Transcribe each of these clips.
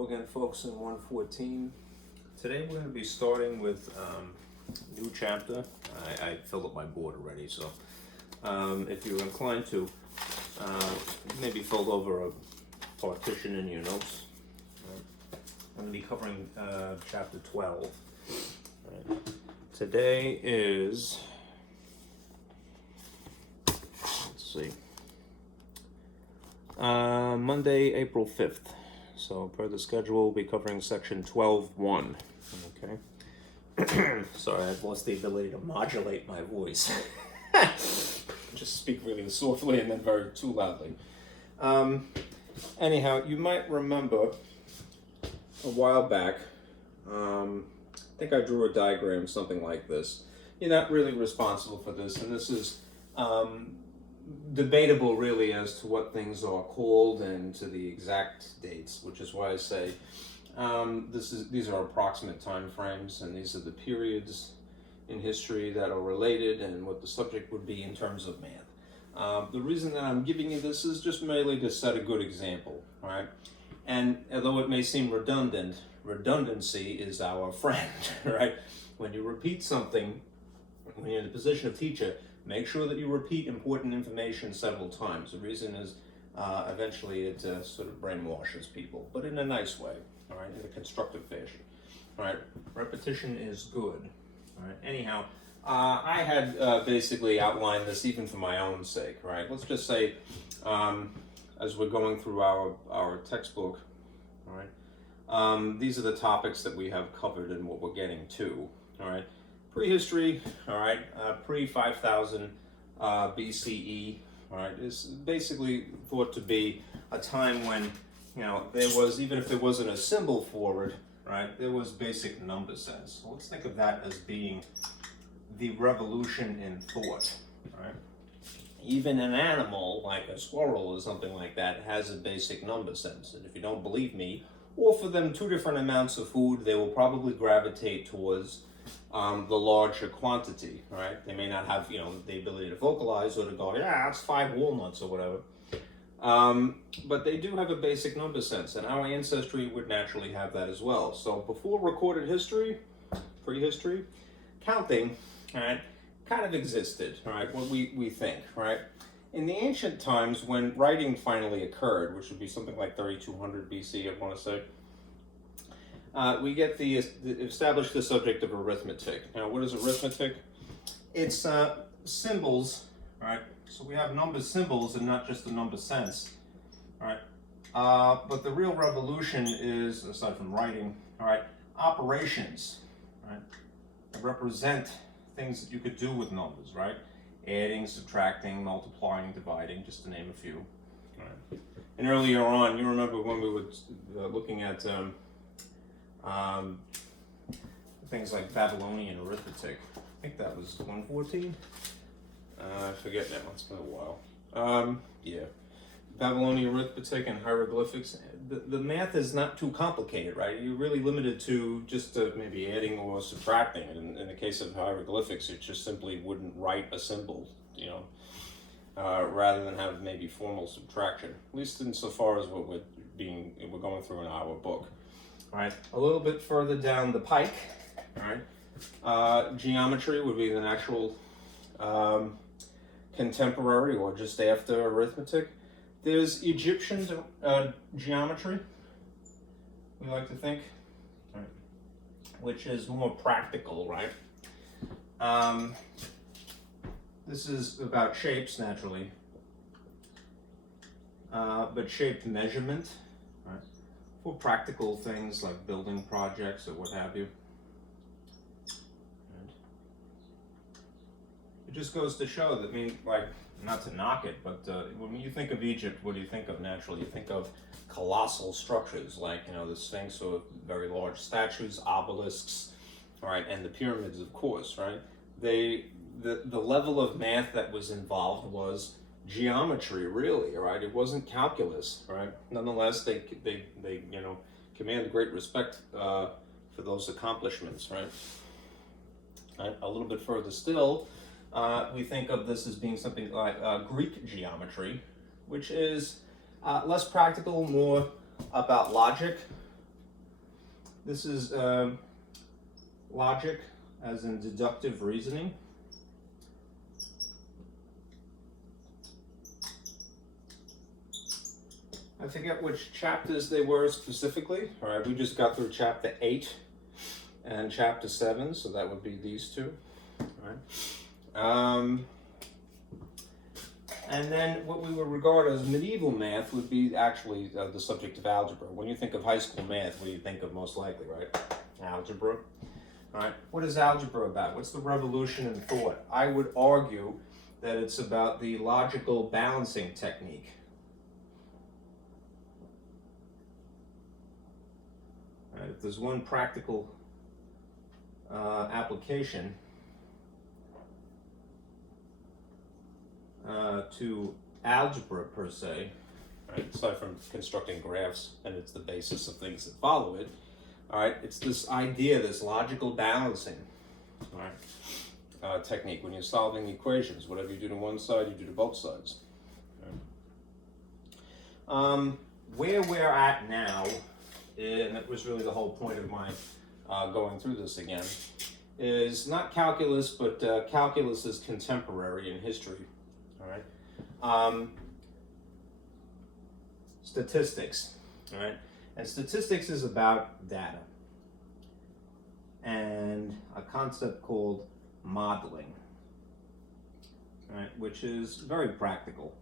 Hello again, folks, in 114. Today we're going to be starting with a new chapter. I filled up my board already, so if you're inclined to, maybe fold over a partition in your notes. I'm going to be covering chapter 12. Today is, let's see, Monday, April 5th. So per the schedule, we'll be covering section 12.1. Okay. Sorry, I've lost the ability to modulate my voice. Just speak really softly and then too loudly. Anyhow, you might remember a while back, I think I drew a diagram something like this. You're not really responsible for this, and this is debatable really as to what things are called and to the exact dates, which is why I say these are approximate time frames, and these are the periods in history that are related and what the subject would be in terms of math. The reason that I'm giving you this is just merely to set a good example, all right? And although it may seem redundant, redundancy is our friend, right? When you repeat something, when you're in the position of teacher, make sure that you repeat important information several times. The reason is eventually it sort of brainwashes people, but in a nice way, all right, in a constructive fashion. All right, repetition is good. All right, anyhow, I had basically outlined this even for my own sake, right? Let's just say, as we're going through our textbook, all right, these are the topics that we have covered and what we're getting to, all right? Prehistory, all right, pre-5000 BCE, all right, is basically thought to be a time when, you know, there was, even if there wasn't a symbol for it, right, there was basic number sense. So let's think of that as being the revolution in thought, right? Even an animal like a squirrel or something like that has a basic number sense. And if you don't believe me, offer them two different amounts of food, they will probably gravitate towards the larger quantity, right? They may not have, you know, the ability to vocalize or to go, yeah, that's 5 walnuts or whatever. But they do have a basic number sense, and our ancestry would naturally have that as well. So before recorded history, prehistory, counting, all right, kind of existed, all right, what we think, right? In the ancient times, when writing finally occurred, which would be something like 3200 BC, I want to say, we get establish the subject of arithmetic. Now, what is arithmetic? It's symbols, right? So we have number symbols and not just the number sense, all right? But the real revolution is, aside from writing, all right, operations, right? That represent things that you could do with numbers, right? Adding, subtracting, multiplying, dividing, just to name a few. All right. And earlier on, you remember when we were looking at things like Babylonian arithmetic. I think that was 114. I forget now, it's been a while. Yeah, Babylonian arithmetic and hieroglyphics. The math is not too complicated, right? You're really limited to just maybe adding or subtracting. And in the case of hieroglyphics, it just simply wouldn't write a symbol, you know, rather than have maybe formal subtraction. At least insofar as what we're going through in our book. All right, a little bit further down the pike, all right, geometry would be the actual contemporary or just after arithmetic. There's Egyptian geometry, we like to think, right, which is more practical, right? This is about shapes, naturally, but shaped measurement, right, for practical things like building projects or what have you. And it just goes to show that, I mean, like, not to knock it, but when you think of Egypt, what do you think of naturally? You think of colossal structures like, you know, the Sphinx or very large statues, obelisks, all right, and the pyramids, of course, right? The level of math that was involved was geometry, really, right? It wasn't calculus, right? Nonetheless, they you know, command great respect for those accomplishments, right? A little bit further still, we think of this as being something like Greek geometry, which is less practical, more about logic, This is logic, as in deductive reasoning. I forget which chapters they were specifically. All right, we just got through chapter 8 and chapter 7, so that would be these two. All right. And then what we would regard as medieval math would be actually the subject of algebra. When you think of high school math, what do you think of most likely, right? Algebra. All right. What is algebra about? What's the revolution in thought? I would argue that it's about the logical balancing technique. All right. If there's one practical application to algebra per se, right, aside from constructing graphs, and it's the basis of things that follow it, all right, it's this idea, this logical balancing, all right, technique. When you're solving equations, whatever you do to one side, you do to both sides. Right? Where we're at now, and it was really the whole point of my going through this again, is not calculus, but calculus is contemporary in history. All right. Statistics. All right. And statistics is about data and a concept called modeling, all right, which is very practical.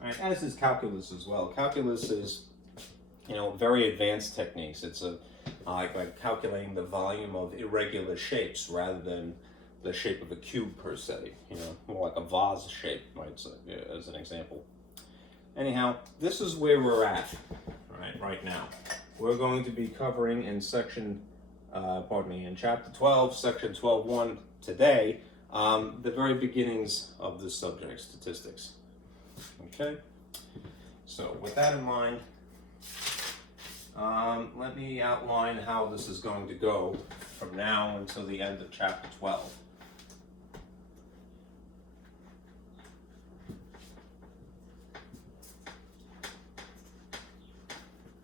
All right, as is calculus as well. Calculus is, very advanced techniques. It's like calculating the volume of irregular shapes rather than the shape of a cube per se, more like a vase shape, might say, as an example. Anyhow, this is where we're at, right now. We're going to be covering in in chapter 12, section 12.1 today, the very beginnings of this subject, statistics. Okay? So with that in mind, let me outline how this is going to go from now until the end of chapter 12.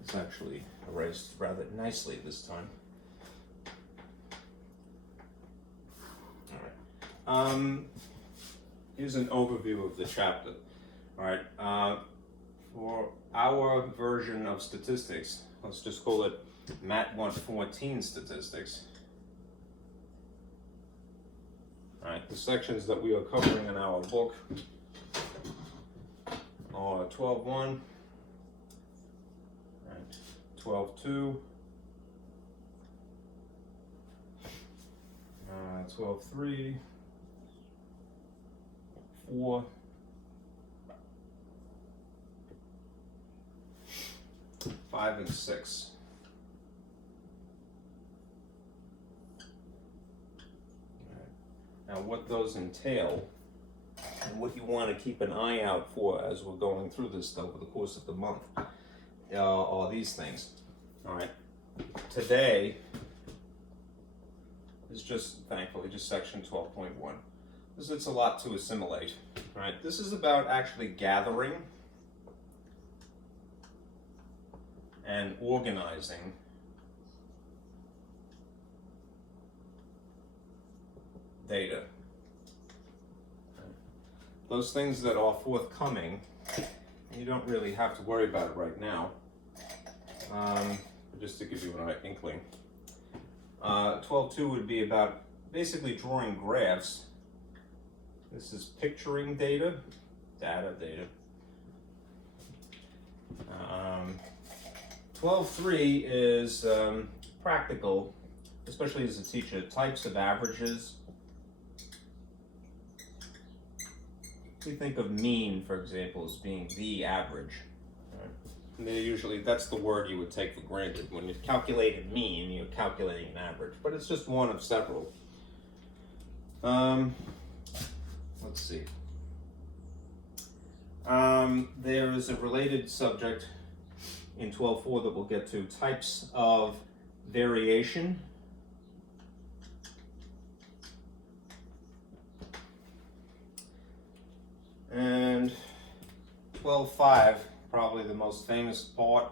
It's actually erased rather nicely this time. All right. Here's an overview of the chapter. All right. For our version of statistics, let's just call it MAT-114 statistics. All right. The sections that we are covering in our book are 12.1. 12.2, 12.3, 4, 5, and 6. Now, what those entail and what you want to keep an eye out for as we're going through this over the course of the month are these things. All right. Today is thankfully just section 12.1. It's a lot to assimilate. All right. This is about actually gathering and organizing data. Those things that are forthcoming, you don't really have to worry about it right now. Just to give you an inkling. 12.2 would be about basically drawing graphs. This is picturing data. 12.3 is practical, especially as a teacher, types of averages. We think of mean, for example, as being the average. And that's the word you would take for granted. When you calculate a mean, you're calculating an average, but it's just one of several. Let's see. There is a related subject in 12.4 that we'll get to, types of variation. And 12.5, probably the most famous part,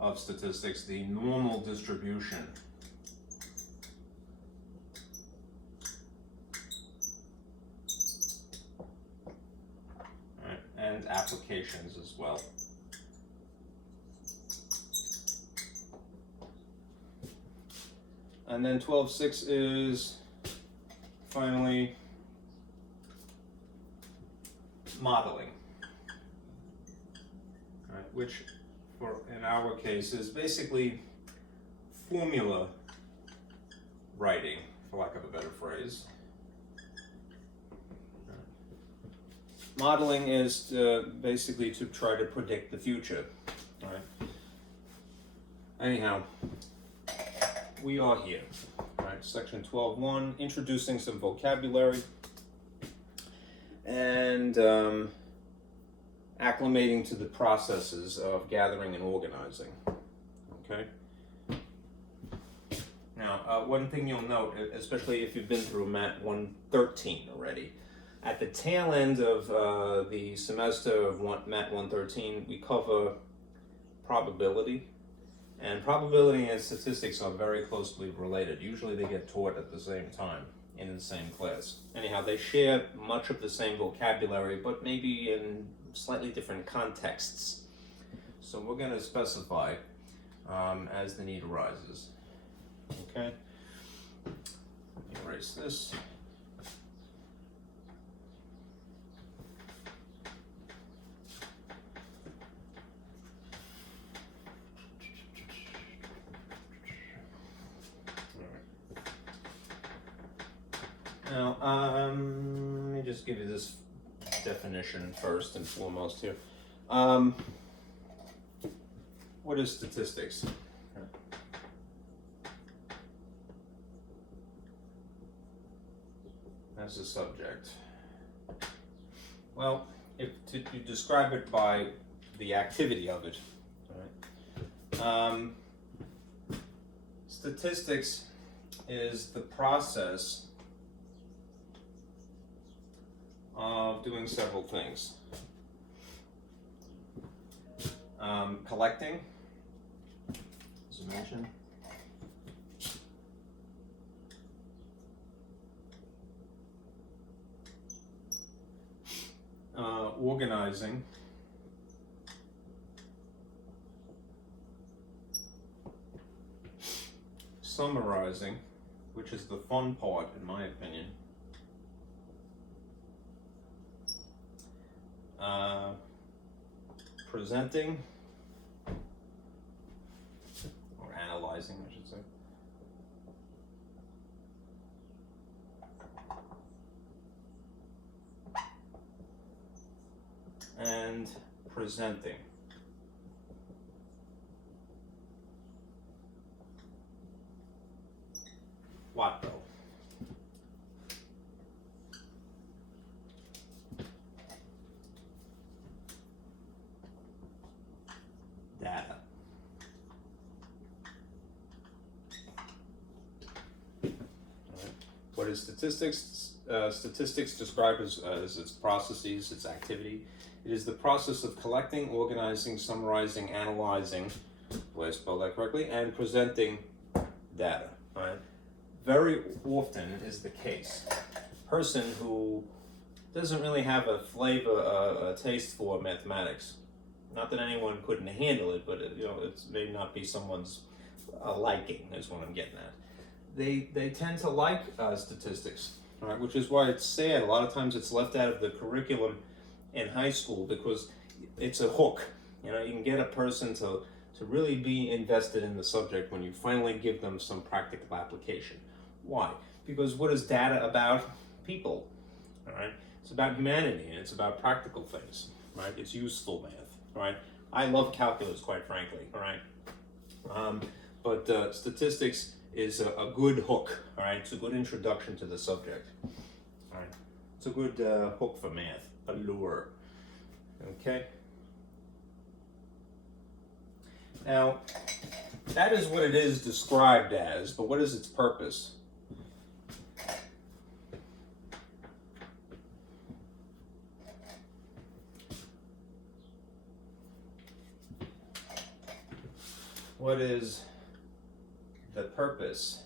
of statistics, the normal distribution. Right, and applications as well. And then 12.6 is finally modeling, right, which in our case is basically formula writing, for lack of a better phrase. Modeling is basically to try to predict the future. Right? Anyhow, we are here. Right? Section 12.1, introducing some vocabulary and acclimating to the processes of gathering and organizing. Okay. Now, one thing you'll note, especially if you've been through MAT-113 already, at the tail end of the semester of MAT-113, we cover probability. And probability and statistics are very closely related. Usually they get taught at the same time in the same class. Anyhow, they share much of the same vocabulary, but maybe in slightly different contexts. So we're going to specify as the need arises. Okay? Let me erase this. Now, let me just give you this definition first and foremost here. What is statistics? As a subject. Well, if to describe it by the activity of it, right? Statistics is the process of doing several things. Collecting, as I mentioned. Organizing. Summarizing, which is the fun part in my opinion. Presenting, or analyzing, I should say. And presenting. What though? Data. What is statistics? Statistics described as its processes, its activity. It is the process of collecting, organizing, summarizing, analyzing, do I spell that correctly, and presenting data. Right? Very often is the case. Person who doesn't really have a flavor, a taste for mathematics. Not that anyone couldn't handle it, but it may not be someone's liking, is what I'm getting at. They tend to like statistics, right? Which is why it's sad. A lot of times it's left out of the curriculum in high school because it's a hook. You can get a person to really be invested in the subject when you finally give them some practical application. Why? Because what is data about? People, all right? It's about humanity and it's about practical things, right? It's useful math, right? I love calculus, quite frankly, all right? But statistics is a good hook, all right? It's a good introduction to the subject, all right? It's a good hook for math, a lure, okay? Now, that is what it is described as, but what is its purpose? What is the purpose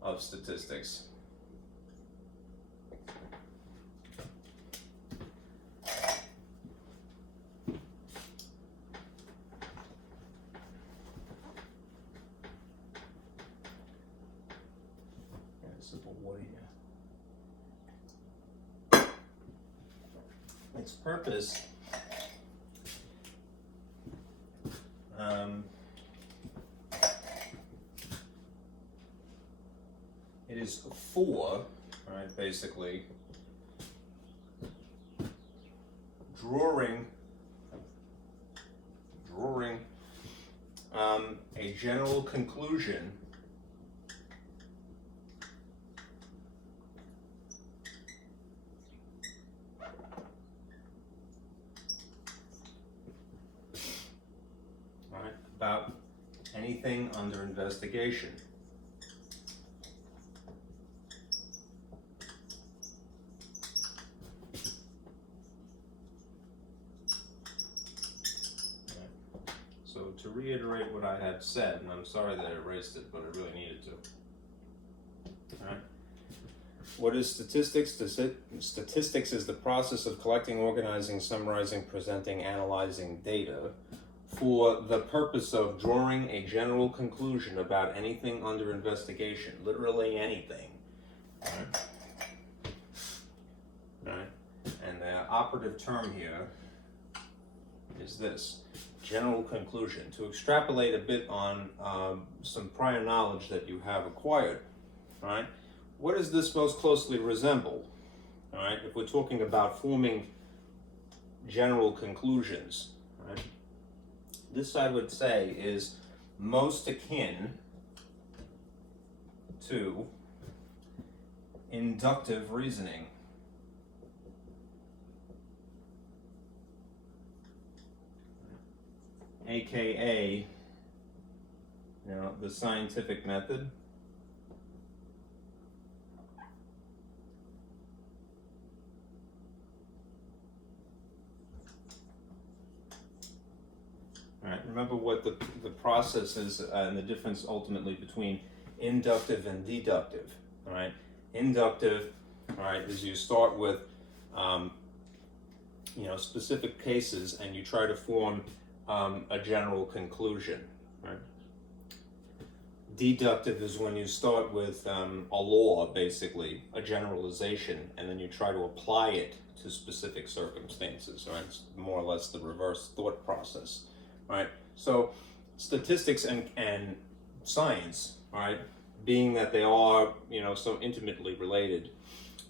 of statistics? Simple water here. Its purpose it is for, right, basically drawing a general conclusion about anything under investigation. So to reiterate what I had said, and I'm sorry that I erased it, but I really needed to. All right. What is statistics? Statistics is the process of collecting, organizing, summarizing, presenting, analyzing data for the purpose of drawing a general conclusion about anything under investigation, literally anything. Right? Right? And the operative term here is this, general conclusion, to extrapolate a bit on some prior knowledge that you have acquired. Right? What does this most closely resemble? All right? If we're talking about forming general conclusions, right? This, I would say, is most akin to inductive reasoning. AKA, the scientific method. All right, remember what the process is and the difference ultimately between inductive and deductive. All right, inductive, all right, is you start with specific cases and you try to form a general conclusion. Right. Deductive is when you start with a law, basically a generalization, and then you try to apply it to specific circumstances. Right, it's more or less the reverse thought process. Right, so statistics and science, right, being that they are, so intimately related,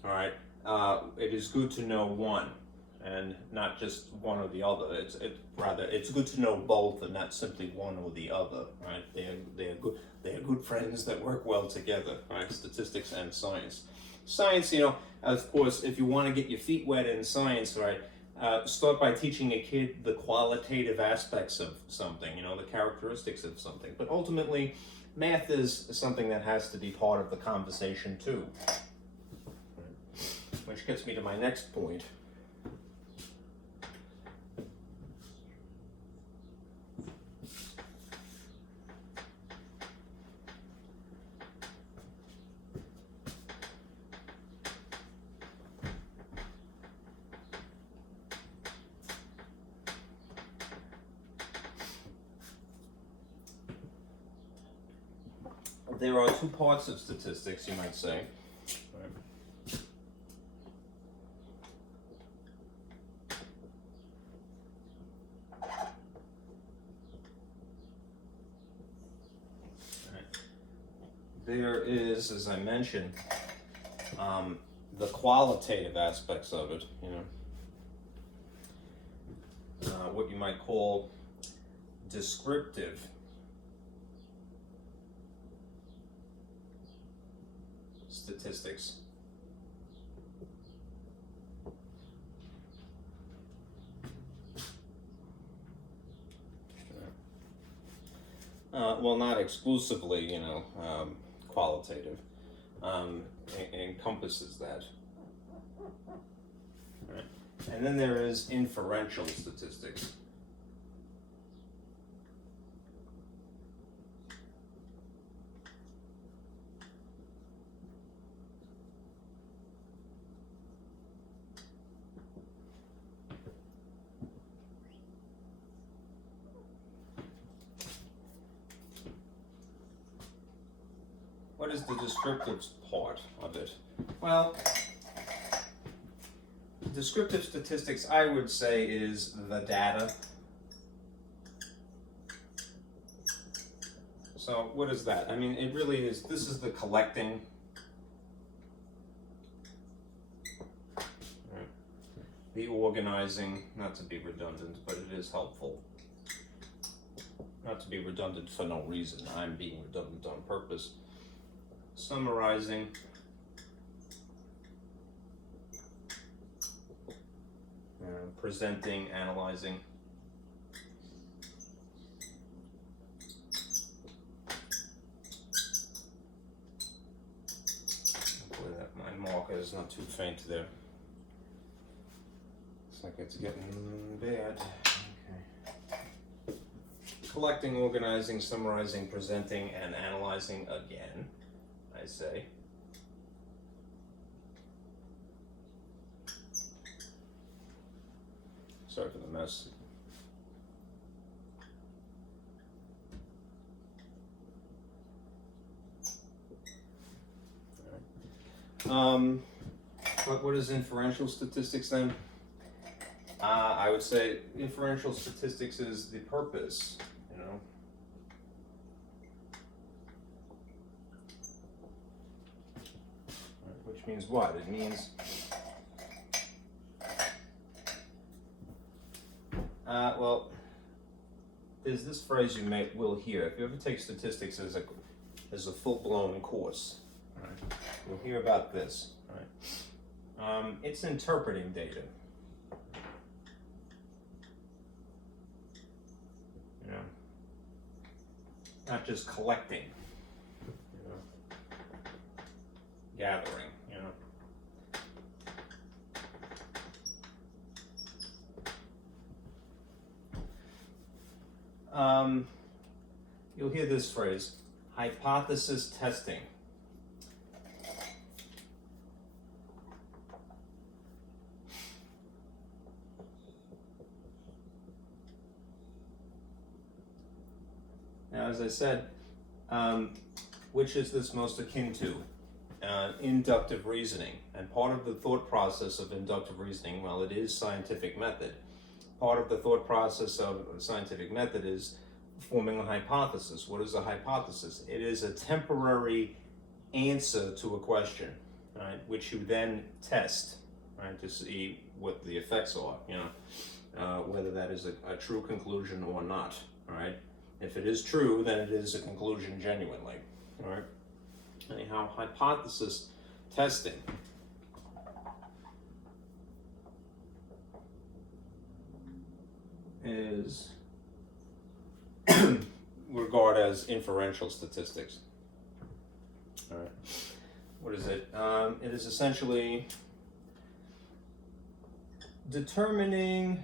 all right, it is good to know one and not just one or the other. It's good to know both and not simply one or the other, right? They are good friends that work well together, right? Statistics and science. Science, of course, if you want to get your feet wet in science, right, start by teaching a kid the qualitative aspects of something, the characteristics of something. But ultimately, math is something that has to be part of the conversation too. Which gets me to my next point. There are two parts of statistics, you might say. There is, as I mentioned, the qualitative aspects of it, what you might call descriptive statistics. Well, not exclusively, qualitative. It encompasses that. Right. And then there is inferential statistics. what is the descriptive part of it? Well, descriptive statistics, I would say, is the data. So what is that? I mean, it really is, this is the collecting. Right. The organizing, not to be redundant, but it is helpful. Not to be redundant for no reason. I'm being redundant on purpose. Summarizing. Presenting, analyzing. Hopefully that my marker is not too faint there. Looks like it's getting bad. Okay. Collecting, organizing, summarizing, presenting, and analyzing again, I say. Sorry for the mess. All right. What is inferential statistics then? I would say inferential statistics is the purpose, you know. Which means what? It means well, there's this phrase you will hear. If you ever take statistics as a full-blown course, right, you'll hear about this. Right? It's interpreting data. You know, not just collecting. You know, gathering. You know. You'll hear this phrase, hypothesis testing. Now, as I said, which is this most akin to? Inductive reasoning. And part of the thought process of inductive reasoning, well, it is scientific method. Part of the thought process of scientific method is forming a hypothesis. What is a hypothesis? It is a temporary answer to a question, right, which you then test, right, to see what the effects are, you know, whether that is a true conclusion or not, all right? If it is true, then it is a conclusion genuinely, all right? Anyhow, hypothesis testing. Is regarded as inferential statistics. All right. What is it? It is essentially determining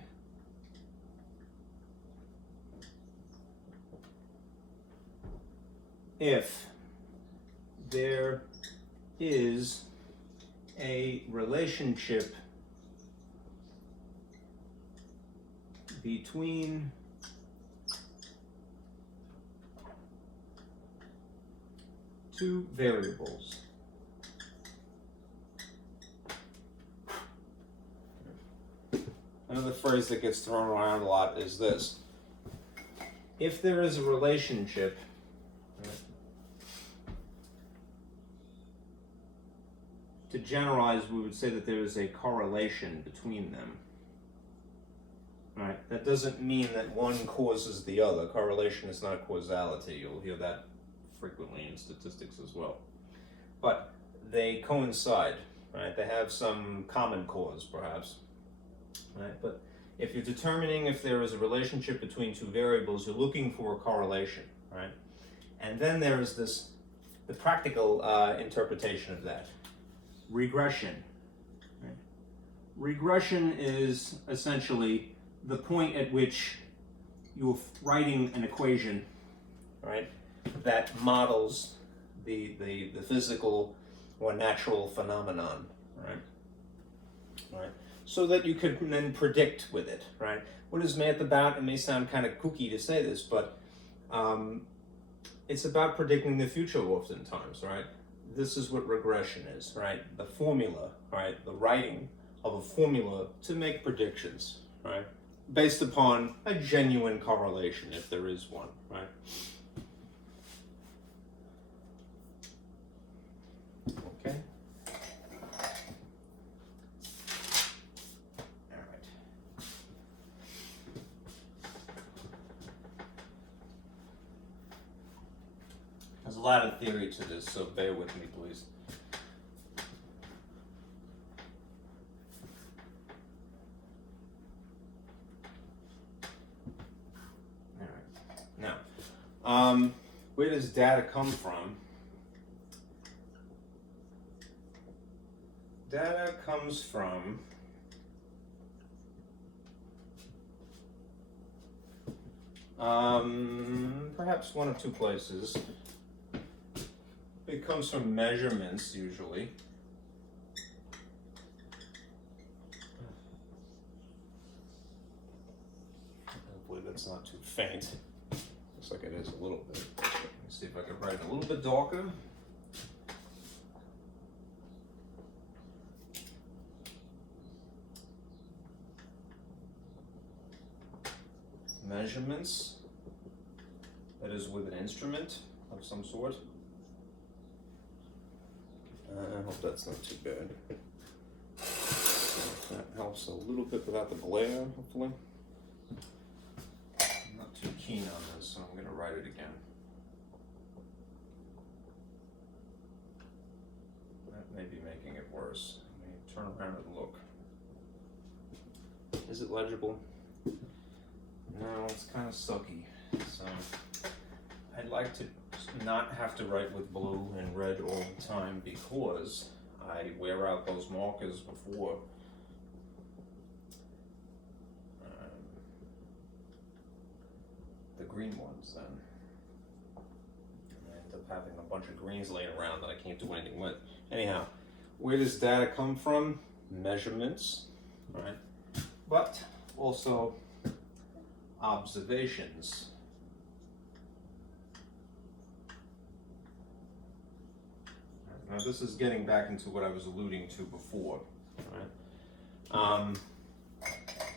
if there is a relationship between two variables. Another phrase that gets thrown around a lot is this. If there is a relationship, to generalize, we would say that there is a correlation between them. Right? That doesn't mean that one causes the other. Correlation is not causality. You'll hear that frequently in statistics as well. But they coincide, right? They have some common cause, perhaps. Right? But if you're determining if there is a relationship between two variables, you're looking for a correlation, right? And then there is the practical interpretation of that. Regression. Right? Regression is essentially the point at which you're writing an equation, right, that models the physical or natural phenomenon, right? Right. So that you could then predict with it, right? What is math about? It may sound kind of kooky to say this, but it's about predicting the future oftentimes, right? This is what regression is, right? The formula, right? The writing of a formula to make predictions, right? Based upon a genuine correlation, if there is one, right? Okay. All right. There's a lot of theory to this, so bear with me, please. All right. Now, where does data come from? Data comes from perhaps one of two places. It comes from measurements, usually. Hopefully that's not too faint. Looks like it is a little bit. Let me see if I can write it a little bit darker. Measurements, that is with an instrument of some sort. I hope that's not too bad. That helps a little bit without the glare, hopefully. I'm not too keen on this, so I'm going to write it again. That may be making it worse. Let me turn around and look. Is it legible? No, it's kind of sucky. So I'd like to not have to write with blue and red all the time because I wear out those markers before the green ones then. I end up having a bunch of greens laying around that I can't do anything with. Anyhow, where does data come from? Measurements, right? But also observations. Now this is getting back into what I was alluding to before. Right?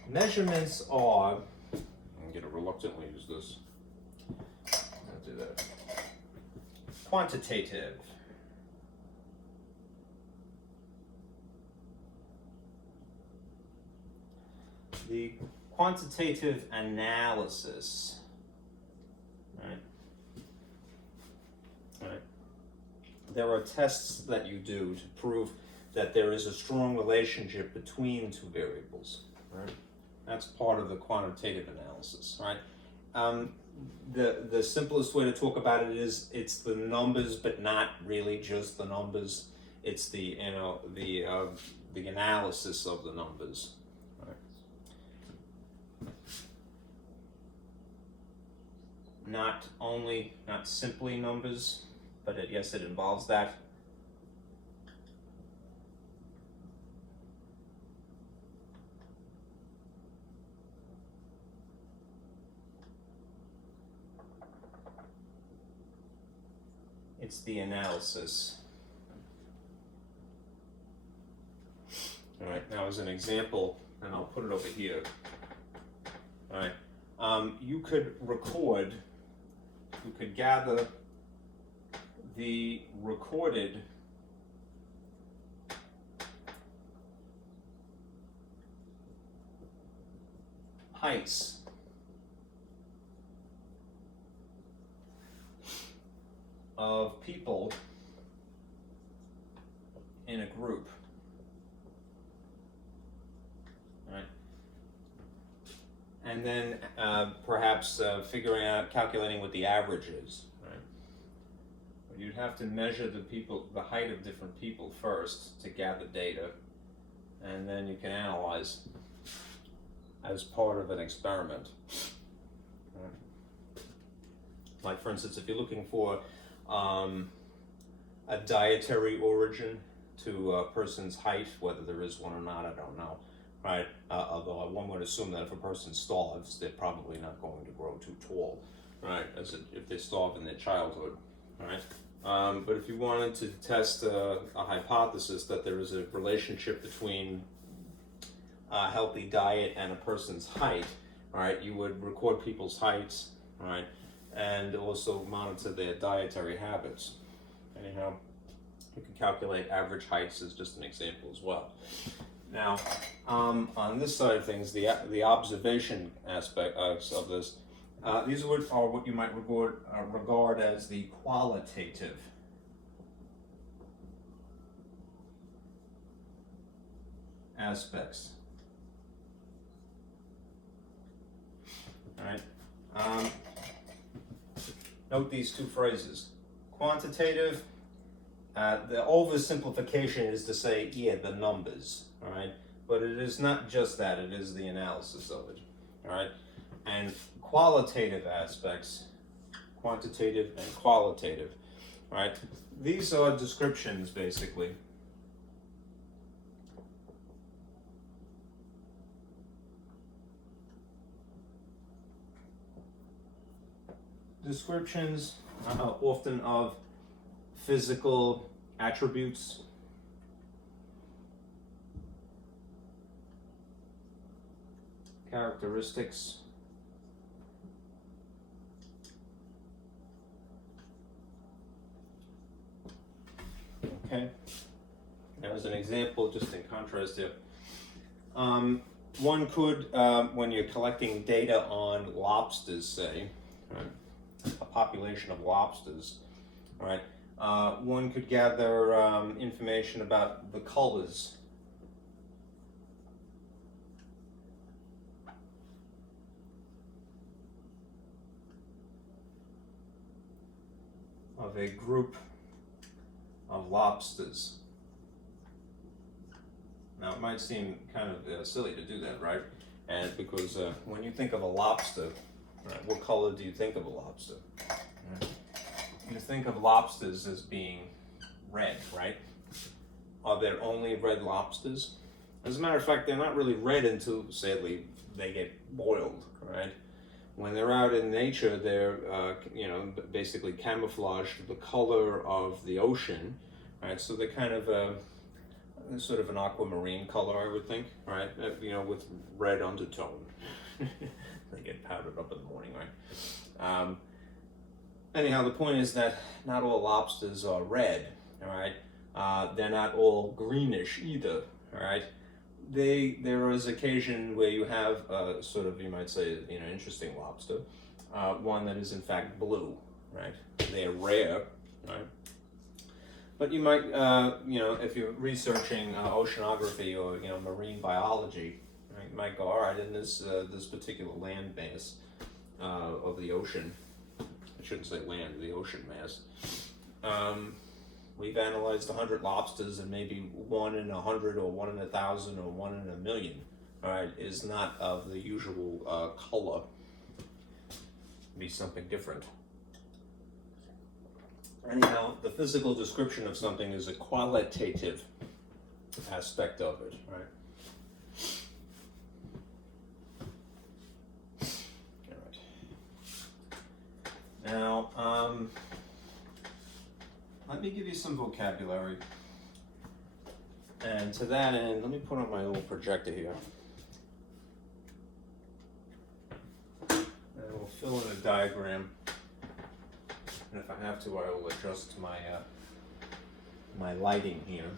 Measurements are, I'm going to reluctantly use this. I'll do that. Quantitative. The quantitative analysis, right? Right. There are tests that you do to prove that there is a strong relationship between two variables, right? That's part of the quantitative analysis, right? The simplest way to talk about it is it's the numbers, but not really just the numbers. It's the the analysis of the numbers. Not simply numbers, but yes, it involves that. It's the analysis. All right, now as an example, and I'll put it over here. All right, you could gather the recorded heights of people in a group, right? And then perhaps calculating what the average is, right? But you'd have to measure the height of different people first to gather data, and then you can analyze as part of an experiment. Right? Like for instance, if you're looking for a dietary origin to a person's height, whether there is one or not, I don't know. Right? Although one would assume that if a person starves, they're probably not going to grow too tall. right? If they starve in their childhood, right? But if you wanted to test a hypothesis that there is a relationship between a healthy diet and a person's height, right, you would record people's heights, right, and also monitor their dietary habits. Anyhow, you can calculate average heights as just an example as well. Now, on this side of things, the observation aspect of this, these are what you might regard as the qualitative aspects. All right. Note these two phrases. Quantitative, the oversimplification is to say, yeah, the numbers, all right? But it is not just that, it is the analysis of it, all right? And qualitative aspects, quantitative and qualitative, all right? These are descriptions, basically. Descriptions often of physical attributes, characteristics, okay? Now, as an example, just in contrast here, one could, when you're collecting data on lobsters, say, right, a population of lobsters, all right, one could gather information about the colors of a group of lobsters. Now, it might seem kind of silly to do that, right? And because when you think of a lobster, right, what color do you think of a lobster? Right? You think of lobsters as being red, right? Are there only red lobsters? As a matter of fact, they're not really red until, sadly, they get boiled, right? When they're out in nature, they're, basically camouflaged to the color of the ocean, right? So they're kind of sort of an aquamarine color, I would think, right? With red undertone. They get powdered up in the morning, right? Anyhow, the point is that not all lobsters are red, all right? They're not all greenish either, all right? There is occasion where you have sort of, you might say, interesting lobster, one that is in fact blue, right? They're rare, right? But you might, if you're researching oceanography or marine biology, right, you might go, all right, in this particular land mass of the ocean, I shouldn't say land, the ocean mass. We've analyzed 100 lobsters, and maybe 1 in 100 or 1 in 1,000 or 1 in a million, all right, is not of the usual color. Be something different. Anyhow, the physical description of something is a qualitative aspect of it, right? All right. Now, let me give you some vocabulary. And to that end, let me put on my little projector here. And we'll fill in a diagram. And if I have to, I will adjust my my lighting here,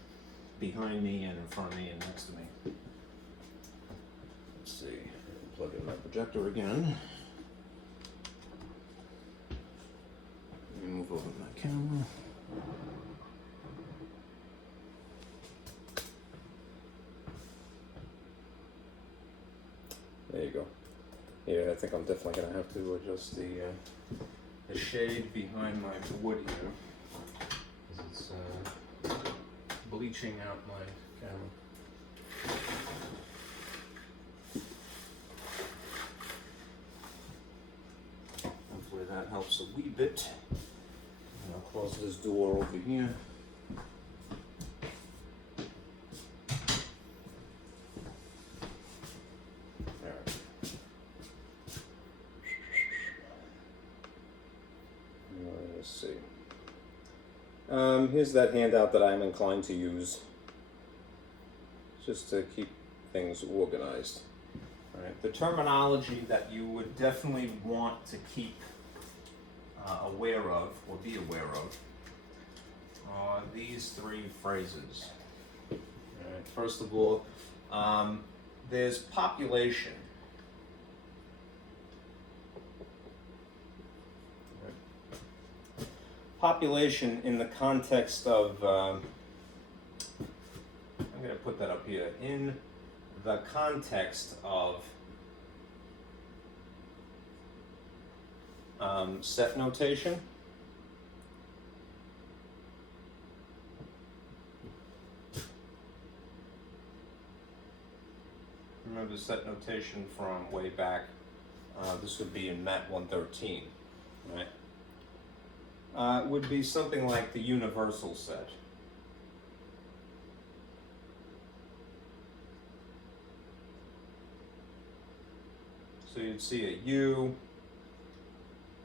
behind me and in front of me and next to me. Let's see, plug in my projector again. Let me move over my camera. There you go. Yeah, I think I'm definitely gonna have to adjust the shade behind my wood here, because it's bleaching out my camera. Hopefully that helps a wee bit. And I'll close this door over here. Here's that handout that I'm inclined to use just to keep things organized. All right. The terminology that you would definitely want to keep aware of or be aware of are these three phrases. All right. First of all, there's population. Population in the context of, I'm going to put that up here, in the context of set notation. Remember set notation from way back. This would be in MAT-114, right? Would be something like the universal set. So you'd see a U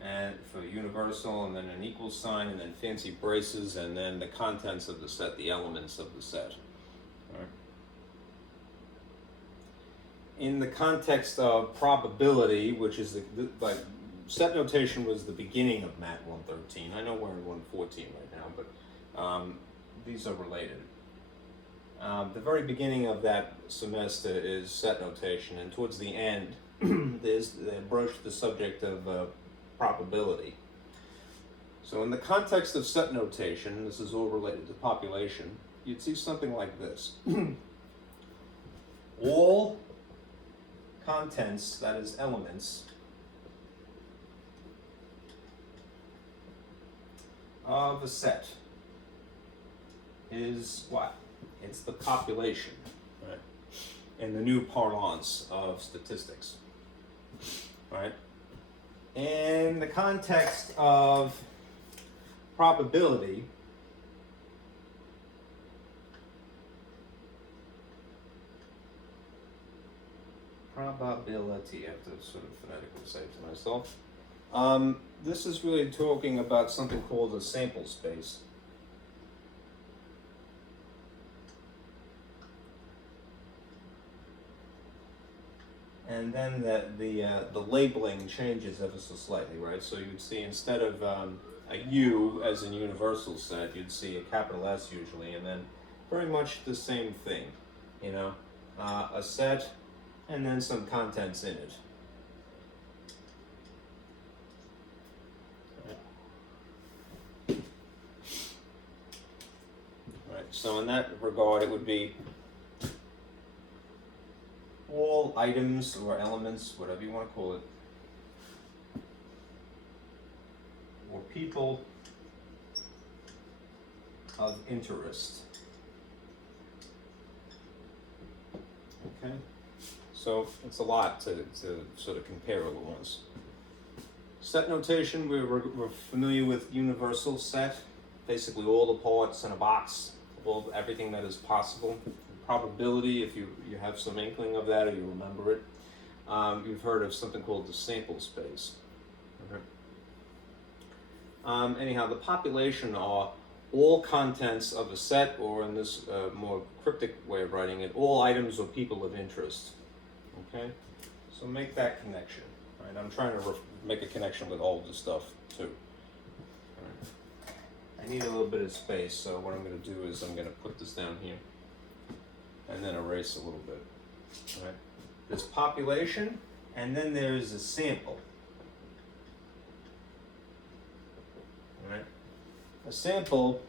and for universal, and then an equal sign, and then fancy braces, and then the contents of the set, the elements of the set. All right. In the context of probability, which is like set notation was the beginning of MAT 113. I know we're in 114 right now, but these are related. The very beginning of that semester is set notation, and towards the end, they broach the subject of probability. So in the context of set notation, this is all related to population, you'd see something like this. All contents, that is elements, of a set is what? It's the population, right? In the new parlance of statistics, right? In the context of probability, I have to sort of phonetically say to myself. This is really talking about something called a sample space. And then the labeling changes ever so slightly, right? So you'd see instead of a U as in universal set, you'd see a capital S usually, and then very much the same thing, you know, a set and then some contents in it. Right, so in that regard, it would be all items or elements, whatever you want to call it, or people of interest. Okay, so it's a lot to sort of compare all at once. Set notation, we're familiar with universal set, basically all the parts in a box, everything that is possible. Probability, if you have some inkling of that or you remember it, you've heard of something called the sample space. Okay. Anyhow, the population are all contents of a set, or in this more cryptic way of writing it, all items or people of interest. Okay, so make that connection. Right? I'm trying to make a connection with all the stuff too. Right. I need a little bit of space, so what I'm going to do is I'm going to put this down here and then erase a little bit. All right. There's population, and then there's a sample. All right. A sample,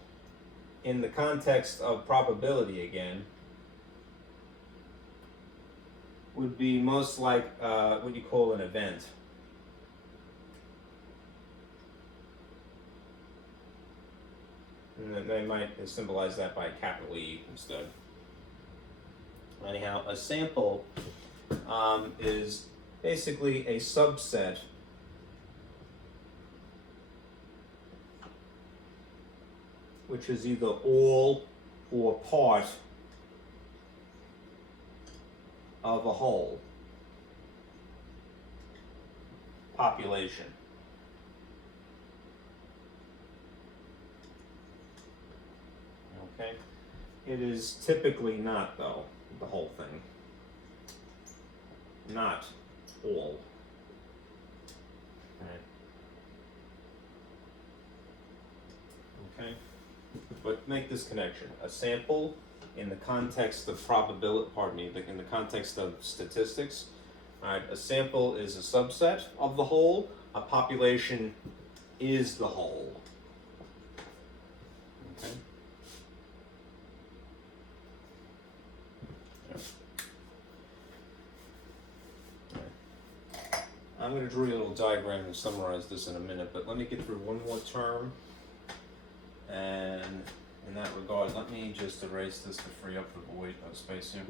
in the context of probability again, would be most like what you call an event. And they might symbolize that by a capital E instead. Anyhow, a sample is basically a subset which is either all or part of a whole population. Okay? It is typically not, though, the whole thing. Not all. Okay? But make this connection. A sample in the context of probability, in the context of statistics, right? A sample is a subset of the whole. A population is the whole. Okay? I'm going to draw you a little diagram and summarize this in a minute, but let me get through one more term. And in that regard, let me just erase this to free up the void of space here.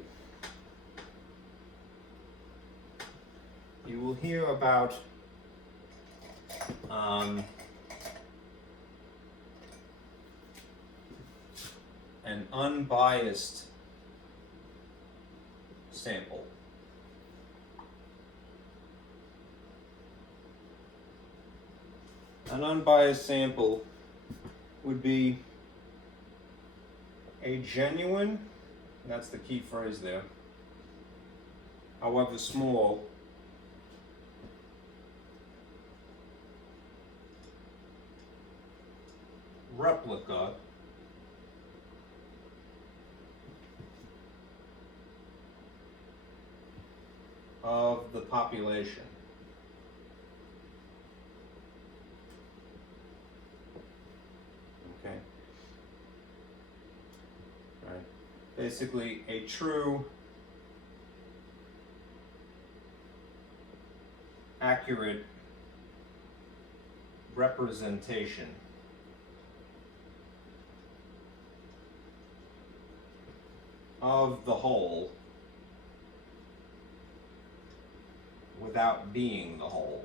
You will hear about an unbiased sample. An unbiased sample would be a genuine, that's the key phrase there, however small, replica of the population. Okay. Right. Basically, a true, accurate representation of the whole without being the whole.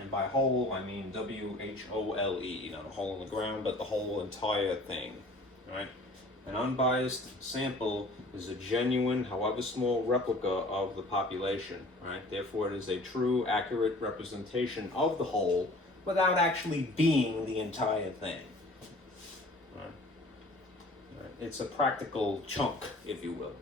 And by whole, I mean W-H-O-L-E, not a hole in the ground, but the whole entire thing, right? An unbiased sample is a genuine, however small, replica of the population, right? Therefore, it is a true, accurate representation of the whole without actually being the entire thing. Right? Right. It's a practical chunk, if you will.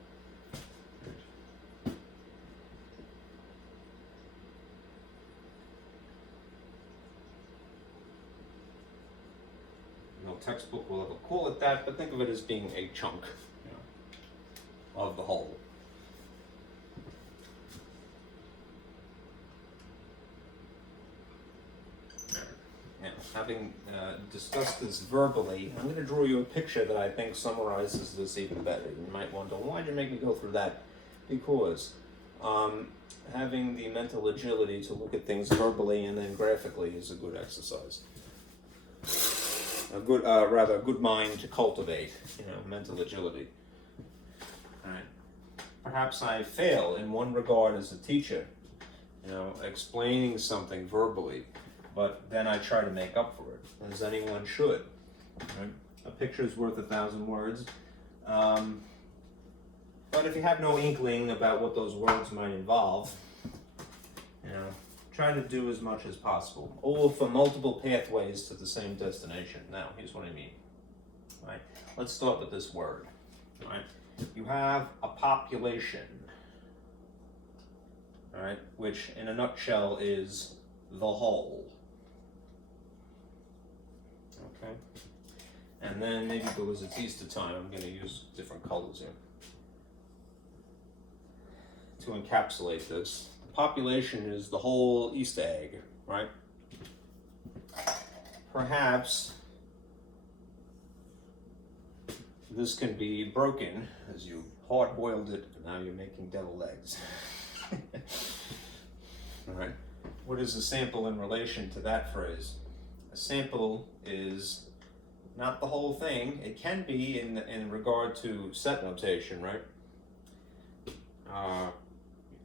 No textbook will ever call it that, but think of it as being a chunk, you know, of the whole. Now, having discussed this verbally, I'm going to draw you a picture that I think summarizes this even better. You might wonder, why did you make me go through that? Because having the mental agility to look at things verbally and then graphically is a good exercise. A good mind to cultivate, you know, mental agility. All right. Perhaps I fail in one regard as a teacher, you know, explaining something verbally, but then I try to make up for it, as anyone should. Right? A picture is worth 1,000 words. But if you have no inkling about what those words might involve, you know, try to do as much as possible, all for multiple pathways to the same destination. Now, here's what I mean. Right? Let's start with this word. Right? You have a population, right, which in a nutshell is the whole. Okay? And then maybe because it's Easter time, I'm going to use different colors here to encapsulate this. Population is the whole Easter egg, right? Perhaps this can be broken as you hard-boiled it, and now you're making deviled eggs. All right. What is a sample in relation to that phrase? A sample is not the whole thing. It can be in regard to set notation, right?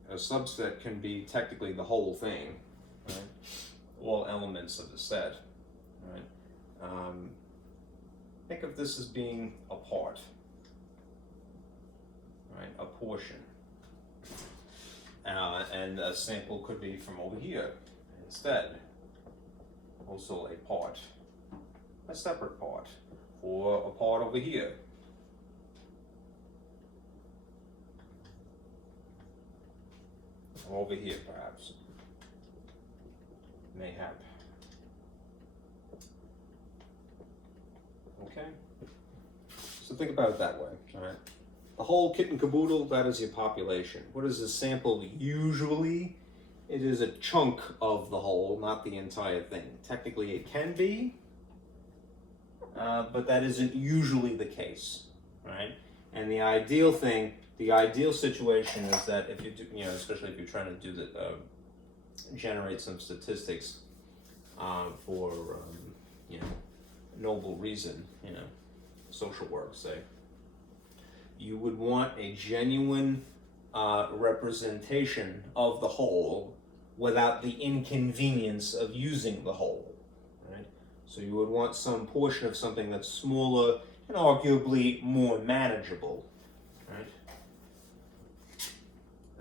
A subset can be technically the whole thing, right? All elements of the set, right? Think of this as being a part, right? A portion. And a sample could be from over here instead. Also a part, a separate part, or a part over here. Or over here, perhaps. Mayhap. Okay? So think about it that way, all right? The whole kit and caboodle, that is your population. What is a sample usually? It is a chunk of the whole, not the entire thing. Technically it can be, but that isn't usually the case, right? And the ideal thing, the ideal situation is that if you do, especially if you're trying to do the, generate some statistics for, noble reason, social work, say, you would want a genuine representation of the whole without the inconvenience of using the whole, right? So you would want some portion of something that's smaller and arguably more manageable, right?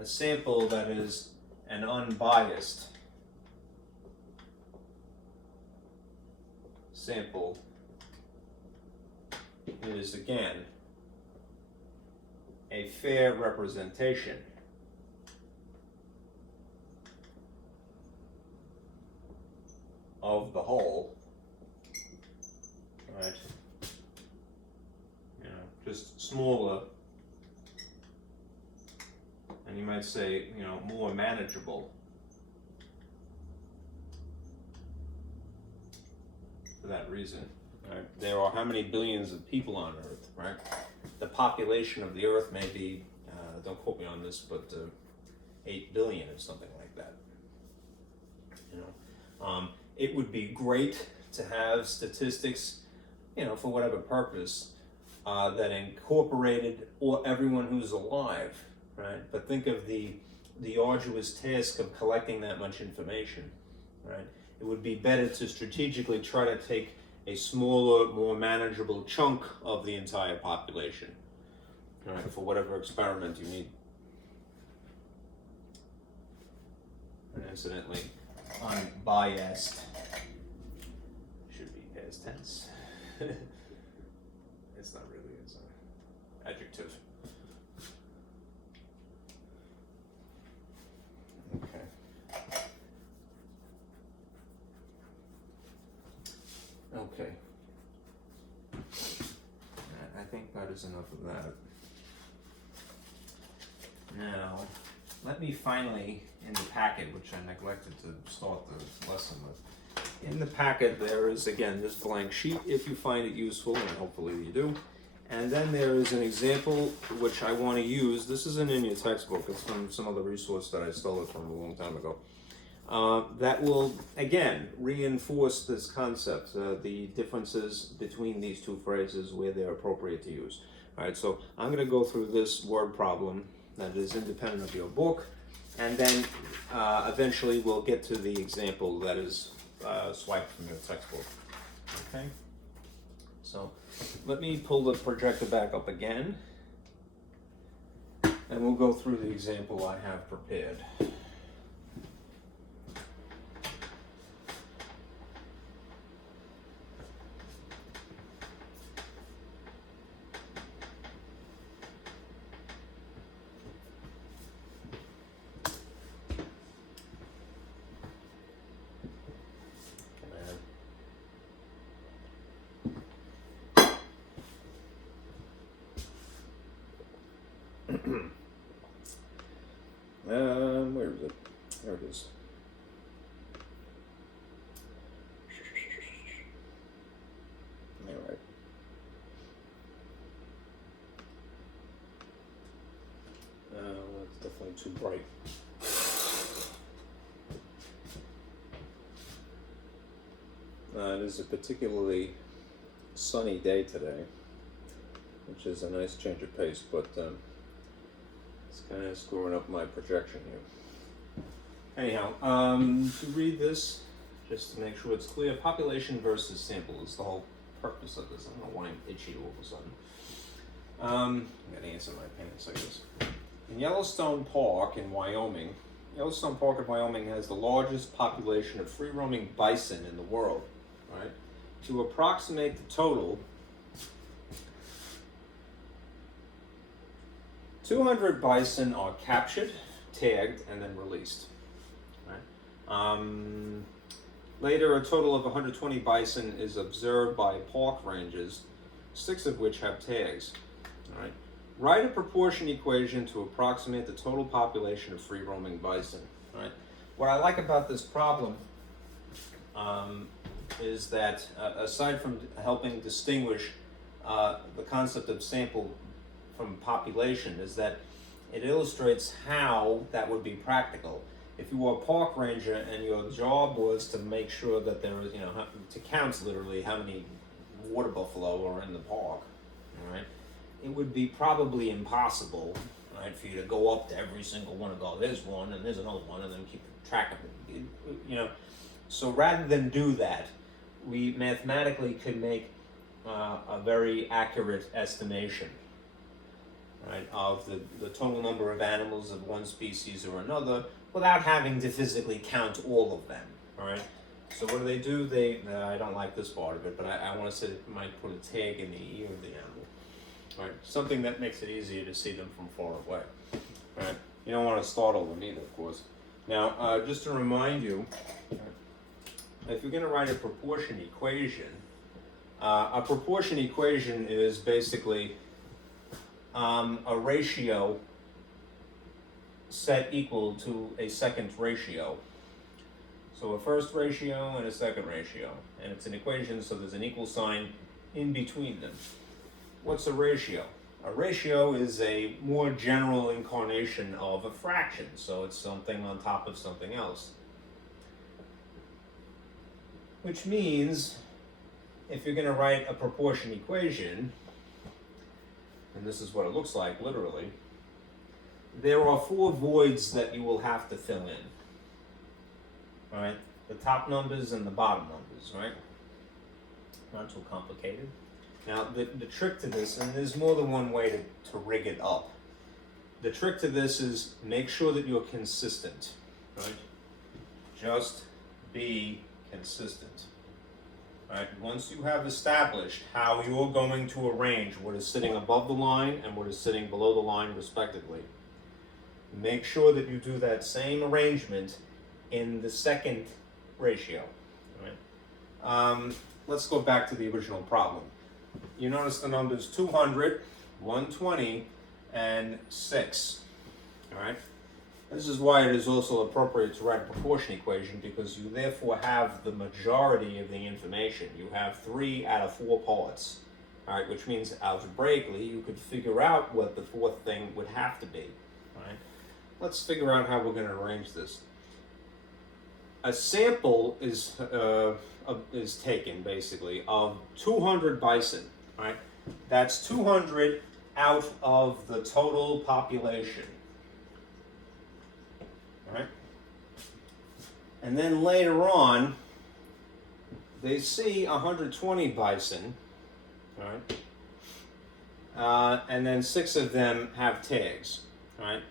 A sample that is an unbiased sample is, again, a fair representation of the whole, right? Just smaller, and you might say, more manageable for that reason. Right? There are how many billions of people on Earth, right? The population of the Earth may be, don't quote me on this, but 8 billion or something like that. It would be great to have statistics, for whatever purpose, that incorporated everyone who's alive, right? But think of the arduous task of collecting that much information, right? It would be better to strategically try to take a smaller, more manageable chunk of the entire population, right, for whatever experiment you need. And incidentally, unbiased should be past tense. It's not really, it's an adjective. Okay. Okay. I think that is enough of that. Now, let me finally, in the packet, which I neglected to start the lesson with, in the packet there is, again, this blank sheet, if you find it useful, and hopefully you do. And then there is an example which I want to use. This isn't in your textbook. It's from some other resource that I stole it from a long time ago. That will, again, reinforce this concept, the differences between these two phrases where they're appropriate to use. All right, so I'm going to go through this word problem that is independent of your book, and then eventually we'll get to the example that is swiped from your textbook. Okay? So let me pull the projector back up again, and we'll go through the example I have prepared. Where is it? There it is. All right. That's definitely too bright. It is a particularly sunny day today, which is a nice change of pace, but it's kind of screwing up my projection here. Anyhow, to read this, just to make sure it's clear, population versus sample is the whole purpose of this. I don't know why I'm itchy all of a sudden. I gotta answer my pants, I guess. In Yellowstone Park in Wyoming, Yellowstone Park in Wyoming has the largest population of free-roaming bison in the world, right? To approximate the total, 200 bison are captured, tagged, and then released, right? Later, a total of 120 bison is observed by park rangers, 6 of which have tags, all right? Write a proportion equation to approximate the total population of free-roaming bison. Right? What I like about this problem is that aside from helping distinguish the concept of sample from population, is that it illustrates how that would be practical. If you were a park ranger and your job was to make sure that there was, to count literally how many water buffalo are in the park, all right? It would be probably impossible, right, for you to go up to every single one and go, there's one and there's another one, and then keep track of it. So rather than do that, we mathematically could make a very accurate estimation, right, of the total number of animals of one species or another without having to physically count all of them, all right? So what do? I don't like this part of it, but I want to say it might put a tag in the ear of the animal. Right, something that makes it easier to see them from far away. Right, you don't want to startle them either, of course. Now, just to remind you, if you're going to write a proportion equation is basically a ratio set equal to a second ratio. So a first ratio and a second ratio, and it's an equation, so there's an equal sign in between them. What's a ratio? A ratio is a more general incarnation of a fraction, so it's something on top of something else. Which means, if you're going to write a proportion equation, and this is what it looks like literally, there are 4 voids that you will have to fill in. All right? The top numbers and the bottom numbers, right? Not too complicated. Now, the trick to this, and there's more than one way to rig it up. The trick to this is make sure that you're consistent, right? Just be consistent, right? Once you have established how you're going to arrange what is sitting above the line and what is sitting below the line, respectively, make sure that you do that same arrangement in the second ratio, right? Let's go back to the original problem. You notice the numbers 200, 120, and 6, all right? This is why it is also appropriate to write a proportion equation, because you therefore have the majority of the information. You have 3 out of 4 parts, all right? Which means algebraically you could figure out what the 4th thing would have to be, all right? Let's figure out how we're going to arrange this. A sample is taken, basically, of 200 bison, right? That's 200 out of the total population, right? And then later on, they see 120 bison, right? And then 6 of them have tags, right?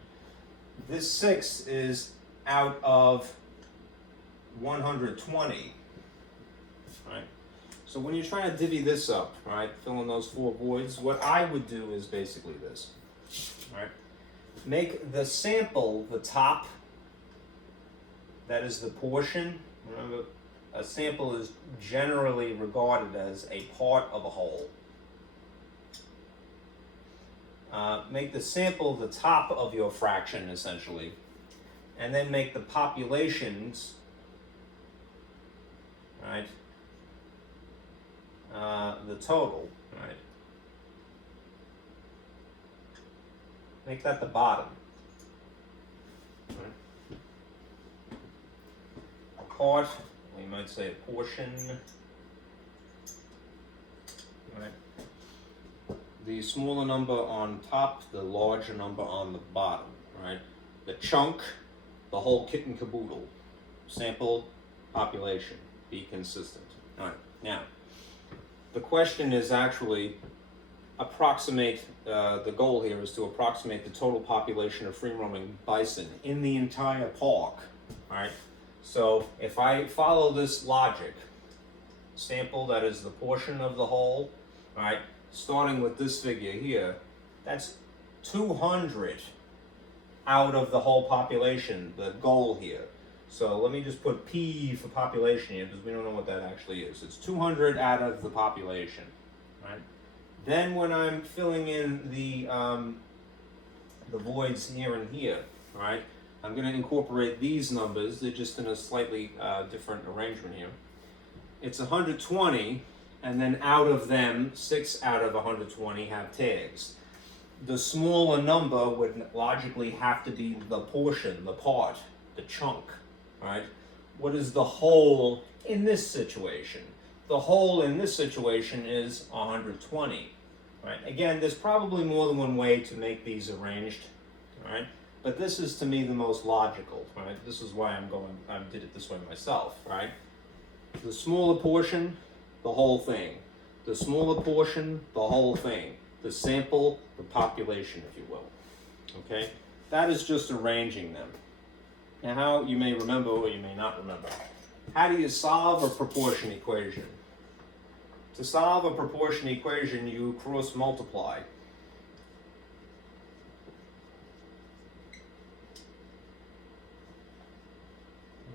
This 6 is out of 120, right? So when you're trying to divvy this up, right, fill in those 4 voids, what I would do is basically this, right? Make the sample the top, that is the portion. Remember, a sample is generally regarded as a part of a whole. Make the sample the top of your fraction, essentially, and then make the populations, right, the total, right, make that the bottom. Right. A part, we might say a portion, right. The smaller number on top, the larger number on the bottom, right? The chunk, the whole kit and caboodle. Sample, population, be consistent. All right, now, the question is actually, approximate, the goal here is to approximate the total population of free-roaming bison in the entire park, all right? So if I follow this logic, sample, that is the portion of the whole, all right, starting with this figure here, that's 200 out of the whole population, the goal here. So let me just put P for population here, because we don't know what that actually is. It's 200 out of the population, right? Then when I'm filling in the voids here and here, right, I'm going to incorporate these numbers. They're just in a slightly different arrangement here. It's 120, and then out of them, 6 out of 120 have tags. The smaller number would logically have to be the portion, the part, the chunk, right? What is the whole in this situation? The whole in this situation is 120, right? Again, there's probably more than one way to make these arranged, right? But this is, to me, the most logical, right? This is why I did it this way myself, right? The smaller portion, the whole thing. The smaller portion, the whole thing. The sample, the population, if you will. Okay? That is just arranging them. Now, how you may remember or you may not remember. How do you solve a proportion equation? To solve a proportion equation, you cross multiply.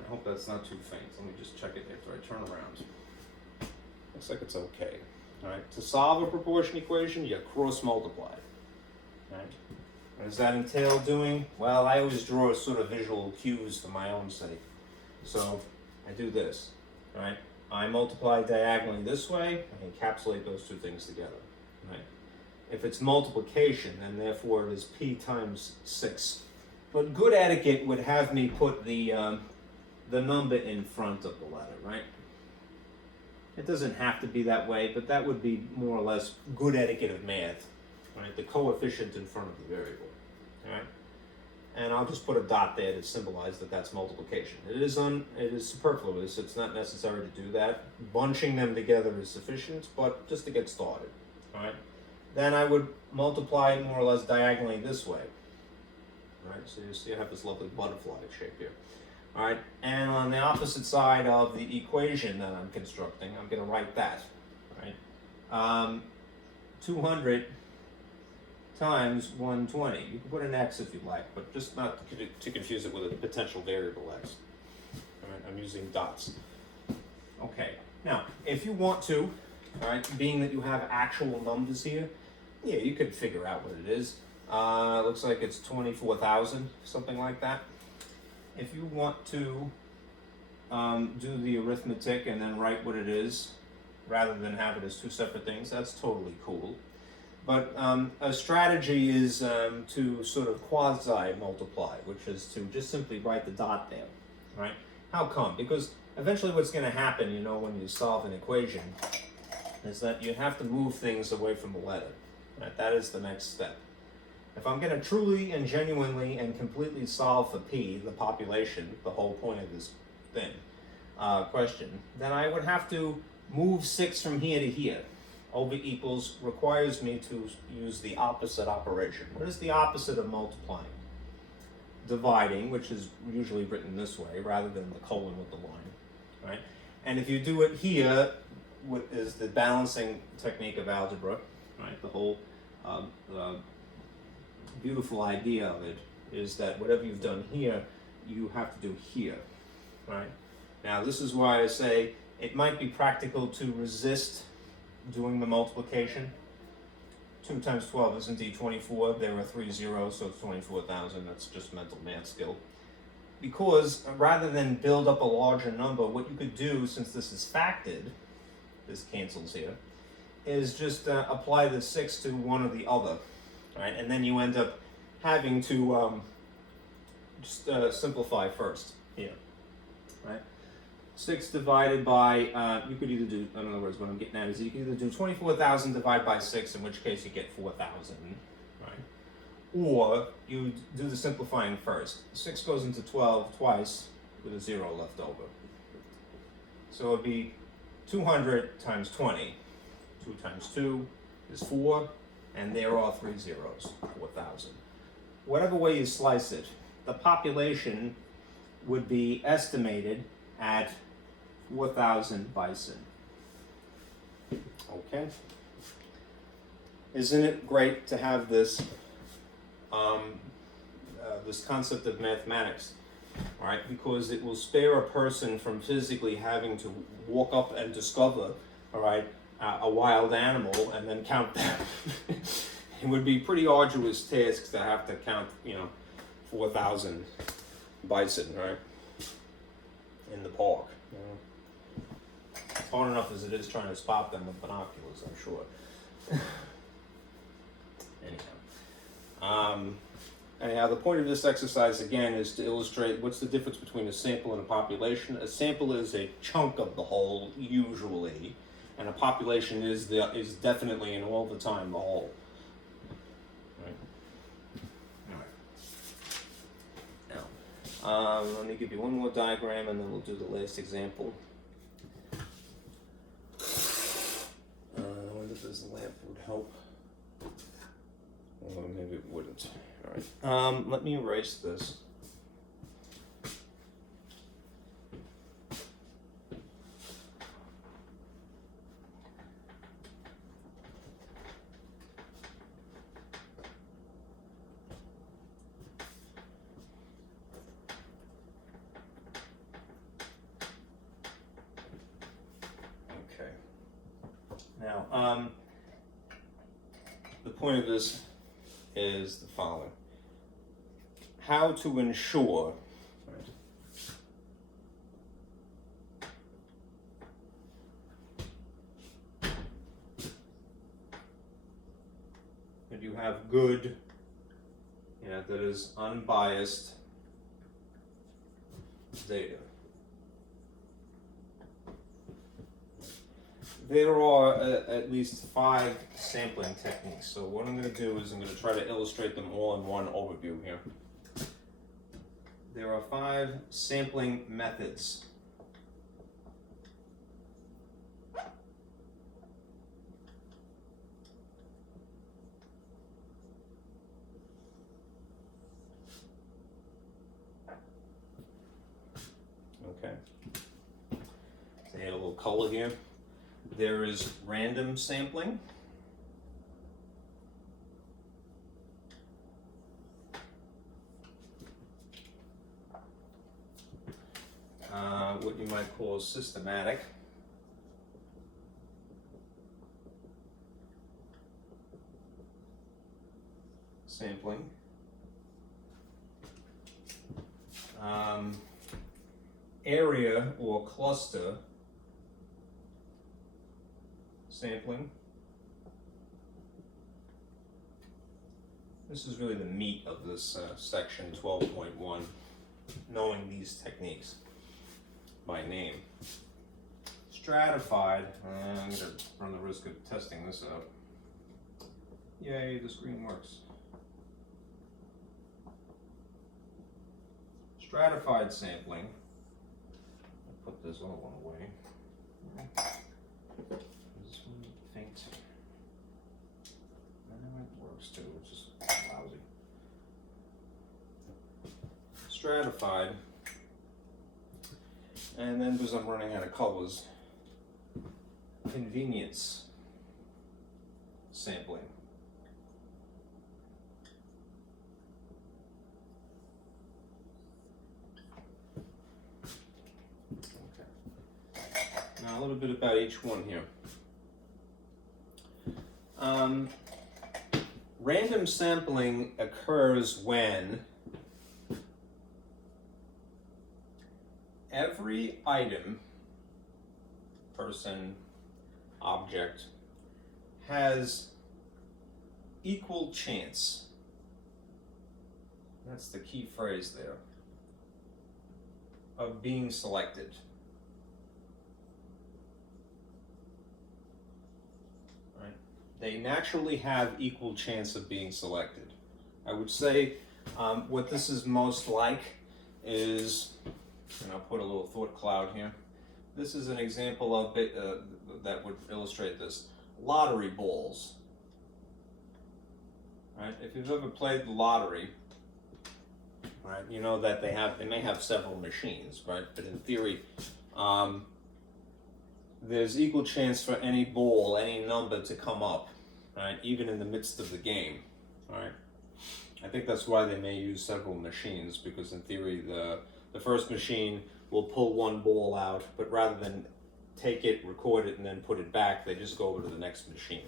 I hope that's not too faint. Let me just check it after I turn around. Looks like it's okay. All right. To solve a proportion equation, you cross multiply. All right. What does that entail doing? Well, I always draw sort of visual cues for my own sake. So I do this. All right. I multiply diagonally this way. I encapsulate those two things together. Right. If it's multiplication, then therefore it is p times 6. But good etiquette would have me put the number in front of the letter, right? It doesn't have to be that way, but that would be more or less good etiquette of math, right? The coefficient in front of the variable, all right? And I'll just put a dot there to symbolize that that's multiplication. It is superfluous. It's not necessary to do that. Bunching them together is sufficient, but just to get started, all right? Then I would multiply more or less diagonally this way, all right? So you see I have this lovely butterfly shape here. All right, and on the opposite side of the equation that I'm constructing, I'm going to write that, right? 200 times 120. You can put an x if you like, but just not to confuse it with a potential variable x. All right, I'm using dots. Okay, now, if you want to, all right, being that you have actual numbers here, yeah, you could figure out what it is. Looks like it's 24,000, something like that. If you want to do the arithmetic and then write what it is, rather than have it as two separate things, that's totally cool. But a strategy is to sort of quasi-multiply, which is to just simply write the dot there, right? How come? Because eventually what's going to happen, you know, when you solve an equation, is that you have to move things away from the letter, right? That is the next step. If I'm going to truly and genuinely and completely solve for P, the population, the whole point of this thing, question, then I would have to move 6 from here to here. Over equals requires me to use the opposite operation. What is the opposite of multiplying? Dividing, which is usually written this way rather than the colon with the line, right? And if you do it here, what is the balancing technique of algebra, right? The whole beautiful idea of it is that whatever you've done here, you have to do here, right? Now, this is why I say it might be practical to resist doing the multiplication. 2 times 12 is indeed 24. There are 3 zeros, so it's 24,000. That's just mental math skill. Because rather than build up a larger number, what you could do, since this is factored, this cancels here, is just apply the 6 to one or the other. Right, and then you end up having to just simplify first here, right? 6 divided by, you could either do, in other words, what I'm getting at is you can either do 24,000 divided by 6, in which case you get 4,000, right? Or you do the simplifying first. 6 goes into 12 twice with a 0 left over. So it would be 200 times 20. 2 times 2 is 4. and there are 3 zeros, 4,000. Whatever way you slice it, the population would be estimated at 4,000 bison. Okay. Isn't it great to have this this concept of mathematics, right? Because it will spare a person from physically having to walk up and discover, all right, a wild animal and then count them. It would be pretty arduous tasks to have to count, 4,000 bison, right, in the park. It's hard enough as it is trying to spot them with binoculars, I'm sure. Anyhow, the point of this exercise, again, is to illustrate what's the difference between a sample and a population. A sample is a chunk of the whole, usually, and a population is definitely and all the time the whole. Right. Now, let me give you one more diagram, and then we'll do the last example. I wonder if this lamp would help. Well, maybe it wouldn't. All right. Let me erase this. Okay. Now, the point of this is the following. How to ensure that you have good, that is unbiased data. There are at least 5 sampling techniques. So what I'm going to do is I'm going to try to illustrate them all in one overview here. There are 5 sampling methods. Okay. So add a little color here. There is random sampling. What you might call systematic. Sampling. Area or cluster sampling. This is really the meat of this section 12.1, knowing these techniques by name. Stratified, I'm going to run the risk of testing this out. Yay, the screen works. Stratified sampling. I'll put this all one away. This one faint. It works too, which is lousy. Stratified. And then, because I'm running out of colors, convenience sampling. Okay. Now a little bit about each one here. Random sampling occurs when every item, person, object, has equal chance. That's the key phrase there, of being selected. Right? They naturally have equal chance of being selected. I would say what this is most like is, and I'll put a little thought cloud here. This is an example of it that would illustrate this. Lottery balls. right? If you've ever played the lottery, right, you know that they may have several machines, right? But in theory, there's equal chance for any ball, any number to come up, right? Even in the midst of the game, right? I think that's why they may use several machines, because in theory the first machine will pull one ball out, but rather than take it, record it, and then put it back, they just go over to the next machine,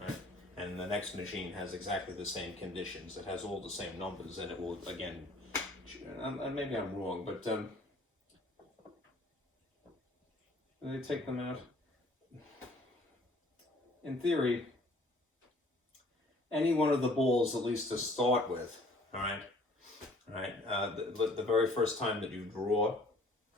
right? And the next machine has exactly the same conditions. It has all the same numbers, and it will, again, maybe I'm wrong, but do they take them out? In theory, any one of the balls, at least to start with, all right, the very first time that you draw,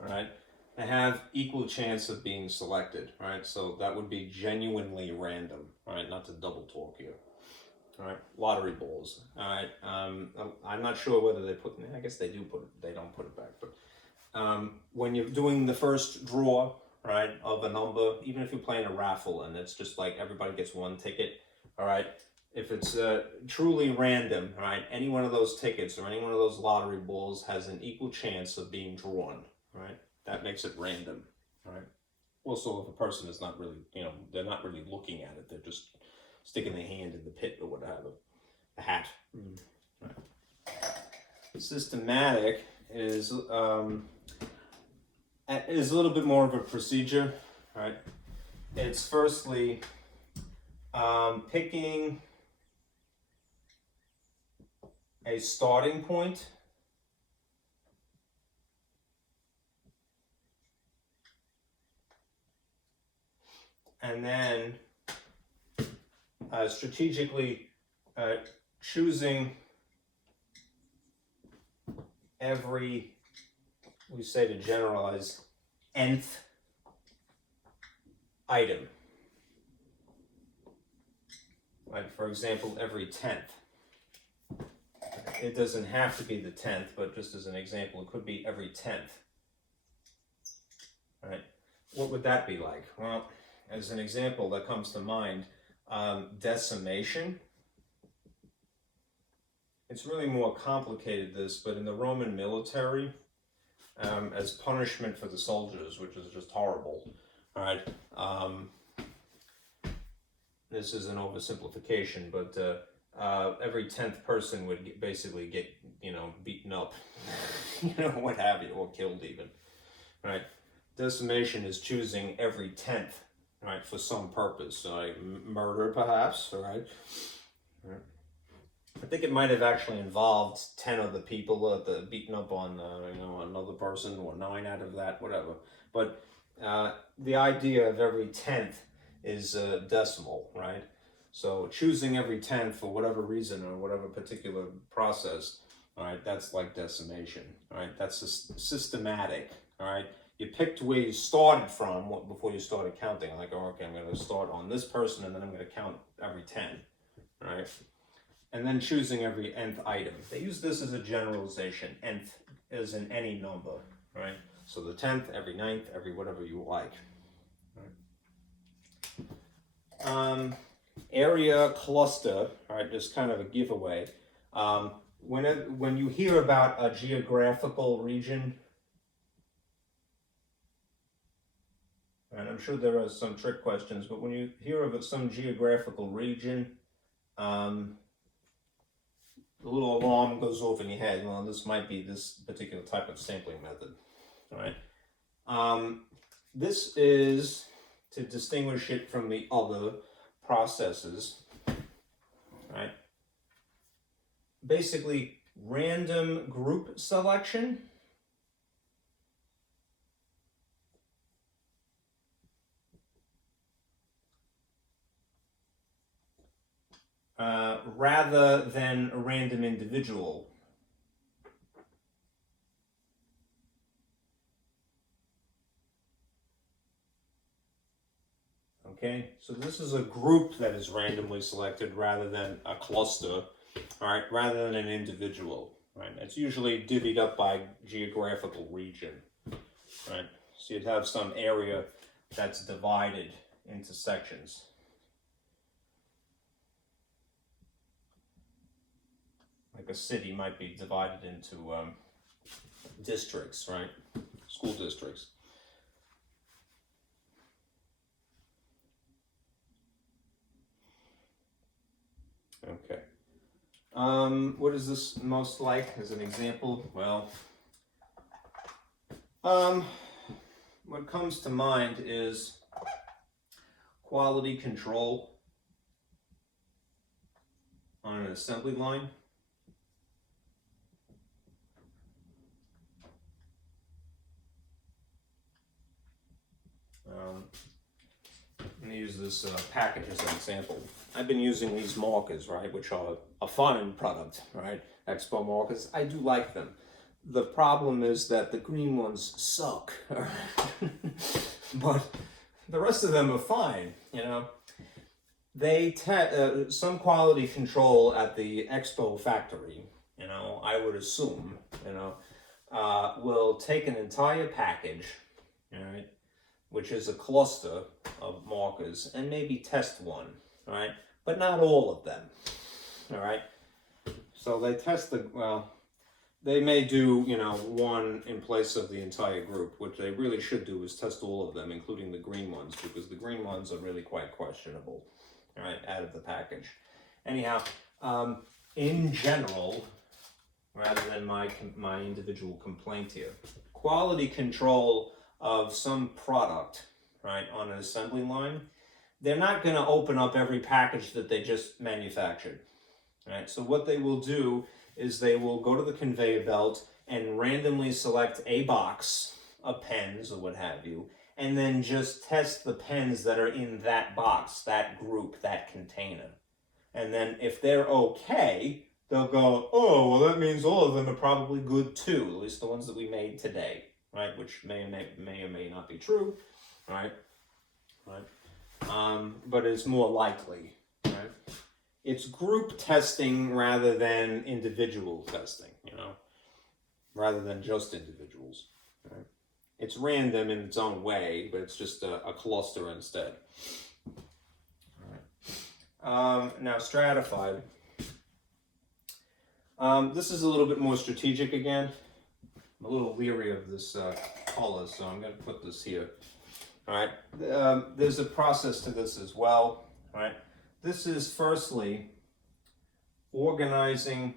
all right, they have equal chance of being selected, right? So that would be genuinely random, right? Not to double talk here, all right? Lottery balls, all right. I'm not sure whether they put. I guess they do put it. They don't put it back, but when you're doing the first draw, right, of a number, even if you're playing a raffle and it's just like everybody gets one ticket, all right. If it's truly random, right, any one of those tickets or any one of those lottery balls has an equal chance of being drawn, right? That makes it random, right? Also, if a person is not really, they're not really looking at it, they're just sticking their hand in the pit or whatever, a hat. Right. Systematic is a little bit more of a procedure, right? It's firstly picking a starting point, and then strategically choosing every, we say to generalize, nth item. Like, for example, every 10th. It doesn't have to be the 10th, but just as an example, it could be every 10th. Right? What would that be like? Well, as an example that comes to mind, decimation. It's really more complicated, this, but in the Roman military, as punishment for the soldiers, which is just horrible, right? This is an oversimplification, but every 10th person would basically get, beaten up, what have you, or killed even, right? Decimation is choosing every 10th, right, for some purpose, like murder perhaps, right? I think it might have actually involved 10 of the people beaten up on, another person, or 9 out of that, whatever. But the idea of every 10th is decimal, right? So choosing every 10th for whatever reason or whatever particular process, all right, that's like decimation, all right? That's systematic, all right? You picked where you started from before you started counting. Like, oh, okay, I'm going to start on this person, and then I'm going to count every 10, right? And then choosing every nth item. They use this as a generalization. Nth is in any number, right? So the 10th, every 9th, every whatever you like. Right? Area cluster, all right, just kind of a giveaway. When you hear about a geographical region, and I'm sure there are some trick questions, but when you hear of some geographical region, the little alarm goes off in your head. Well, this might be this particular type of sampling method, all right? This is to distinguish it from the other processes, right? Basically, random group selection. Rather than a random individual. Okay, so this is a group that is randomly selected rather than a cluster, all right, rather than an individual, right? It's usually divvied up by geographical region, right? So you'd have some area that's divided into sections. a city might be divided into districts, right? School districts. Okay. What is this most like as an example? Well, what comes to mind is quality control on an assembly line. I'm going to use this package as an example. I've been using these markers, right, which are a fine product, right? Expo markers. I do like them. The problem is that the green ones suck. But the rest of them are fine, you know. They some quality control at the Expo factory, you know, I would assume, you know, will take an entire package, all right, which is a cluster of markers, and maybe test one, all right, but not all of them, all right. So they test they may do, you know, one in place of the entire group. What they really should do is test all of them, including the green ones, because the green ones are really quite questionable, all right, out of the package. Anyhow, in general, rather than my individual complaint here, quality control of some product, right, on an assembly line, they're not going to open up every package that they just manufactured, right? So what they will do is they will go to the conveyor belt and randomly select a box of pens or what have you, and then just test the pens that are in that box, that group, that container. And then if they're okay, they'll go, oh, well, that means all of them are probably good too, at least the ones that we made today, right? Which may or may not be true, right? But it's more likely, right? It's group testing rather than individual testing, you know, rather than just individuals, right? It's random in its own way, but it's just a cluster instead. All right. Now, stratified. This is a little bit more strategic again. I'm a little leery of this color, so I'm going to put this here. All right. There's a process to this as well. All right. This is firstly organizing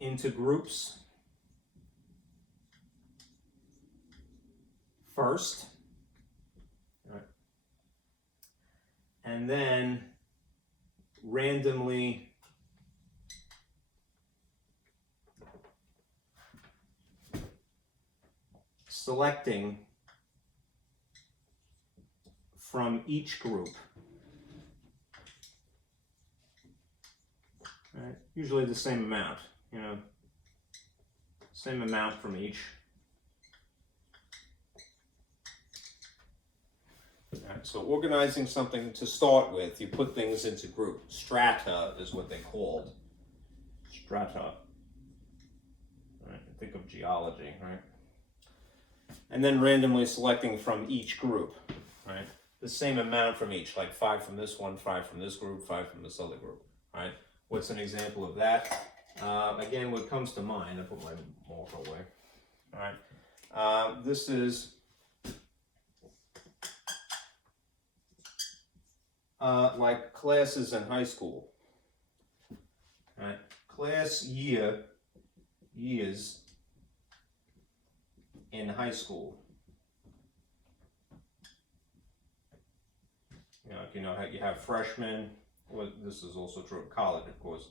into groups first, right, and then randomly selecting from each group. Right? Usually the same amount, you know, same amount from each. All right, so organizing something to start with, you put things into groups. Strata is what they called. Strata. All right, think of geology, right? And then randomly selecting from each group, right? The same amount from each, like 5 from this one, 5 from this group, 5 from this other group, right? What's an example of that? Again, what comes to mind, I put my marker away, all right? This is like classes in high school, all right? Class years in high school. You know how you have freshmen, well, this is also true of college, of course,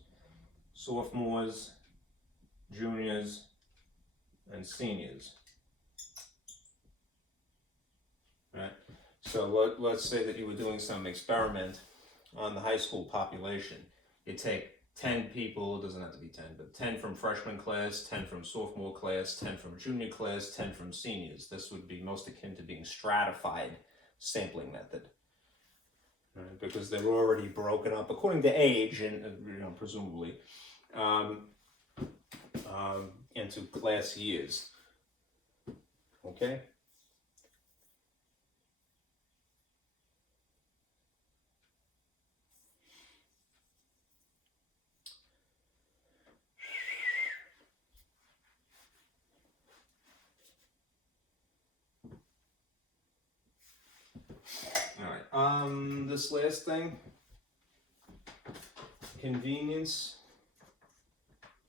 sophomores, juniors, and seniors. Right? So let's say that you were doing some experiment on the high school population. You take 10 people, it doesn't have to be 10, but 10 from freshman class, 10 from sophomore class, 10 from junior class, 10 from seniors. This would be most akin to being stratified sampling method. Right, because they're already broken up according to age and presumably into class years. Okay. this last thing, convenience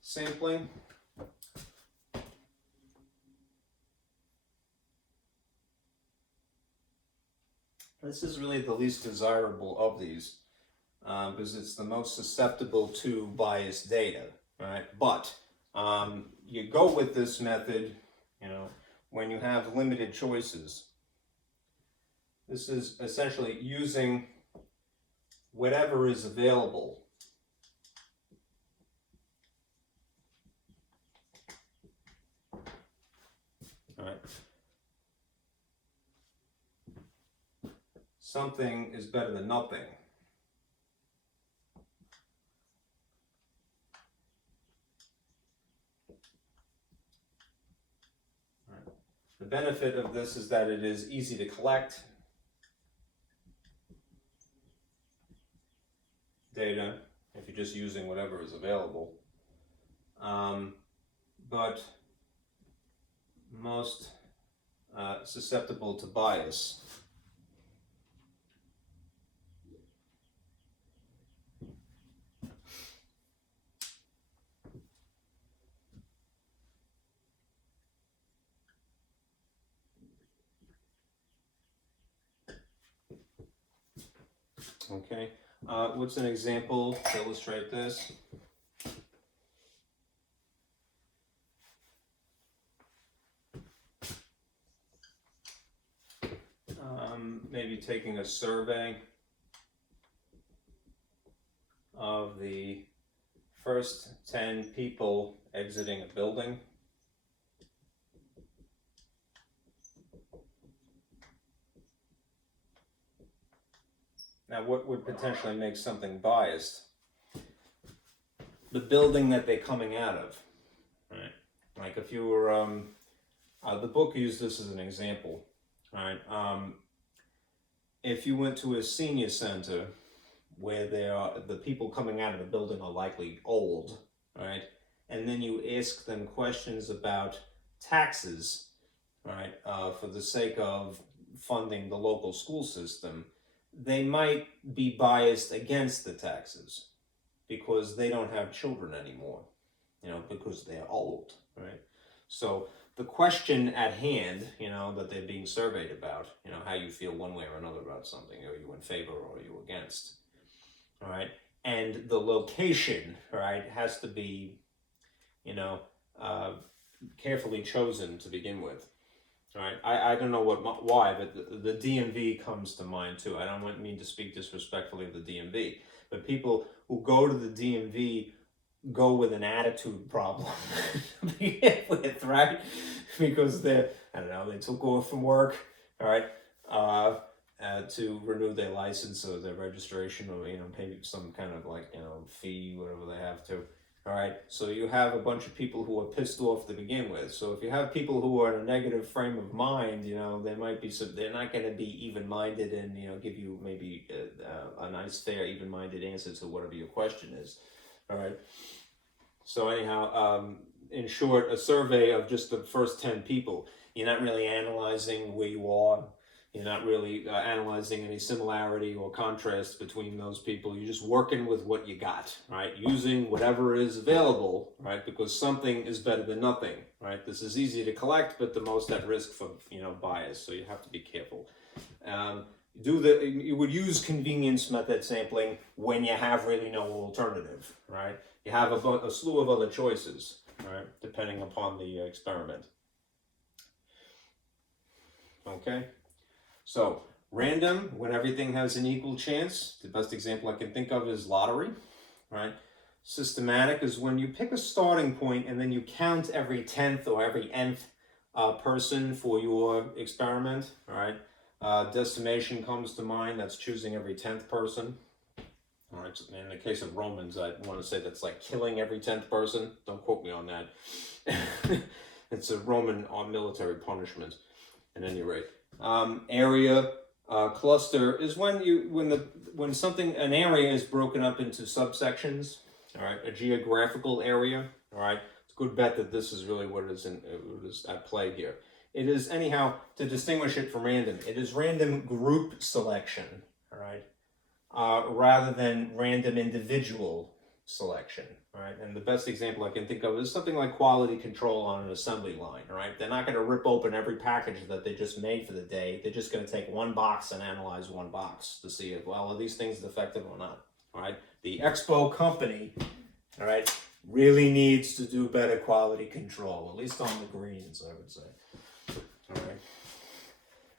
sampling. This is really the least desirable of these because it's the most susceptible to biased data, right? But you go with this method, you know, when you have limited choices. This is essentially using whatever is available. All right. Something is better than nothing. All right. The benefit of this is that it is easy to collect data if you're just using whatever is available. But most susceptible to bias. Okay, what's an example to illustrate this? Maybe taking a survey of the first 10 people exiting a building. Now, what would potentially make something biased? The building that they're coming out of, right? Like if you were, the book used this as an example, right? If you went to a senior center where the people coming out of the building are likely old, right? And then you ask them questions about taxes, right? For the sake of funding the local school system, they might be biased against the taxes because they don't have children anymore, you know, because they're old, right? So the question at hand, you know, that they're being surveyed about, you know, how you feel one way or another about something, are you in favor or are you against, all right? And the location, right, has to be, you know, carefully chosen to begin with. All right, I don't know why, but the DMV comes to mind too. I don't mean to speak disrespectfully of the DMV, but people who go to the DMV go with an attitude problem to begin with, right? Because they took off from work, all right, to renew their license or their registration or, you know, pay some kind of like, you know, fee, whatever they have to. All right, so you have a bunch of people who are pissed off to begin with. So if you have people who are in a negative frame of mind, you know, they're not going to be even-minded and, you know, give you maybe a nice, fair, even-minded answer to whatever your question is. All right. So anyhow, in short, a survey of just the first 10 people. You're not really analyzing where you are. You're not really analyzing any similarity or contrast between those people. You're just working with what you got, right? Using whatever is available, right? Because something is better than nothing, right? This is easy to collect, but the most at risk for, you know, bias. So you have to be careful. You would use convenience method sampling when you have really no alternative, right? You have a slew of other choices, right? Depending upon the experiment. Okay. So, random, when everything has an equal chance. The best example I can think of is lottery, right? Systematic is when you pick a starting point and then you count every 10th or every nth person for your experiment, all right? Decimation comes to mind, that's choosing every 10th person. All right, so in the case of Romans, I want to say that's like killing every 10th person. Don't quote me on that. It's a Roman military punishment, at any rate. Area cluster is when an area is broken up into subsections. All right, a geographical area. All right, it's a good bet that this is really what is at play here. It is anyhow to distinguish it from random. It is random group selection. all right, rather than random individual selection, right? And the best example I can think of is something like quality control on an assembly line, right? They're not going to rip open every package that they just made for the day. They're just going to take one box and analyze one box to see if, well, are these things defective or not, all right? The Expo company, all right, really needs to do better quality control, at least on the greens, I would say, all right?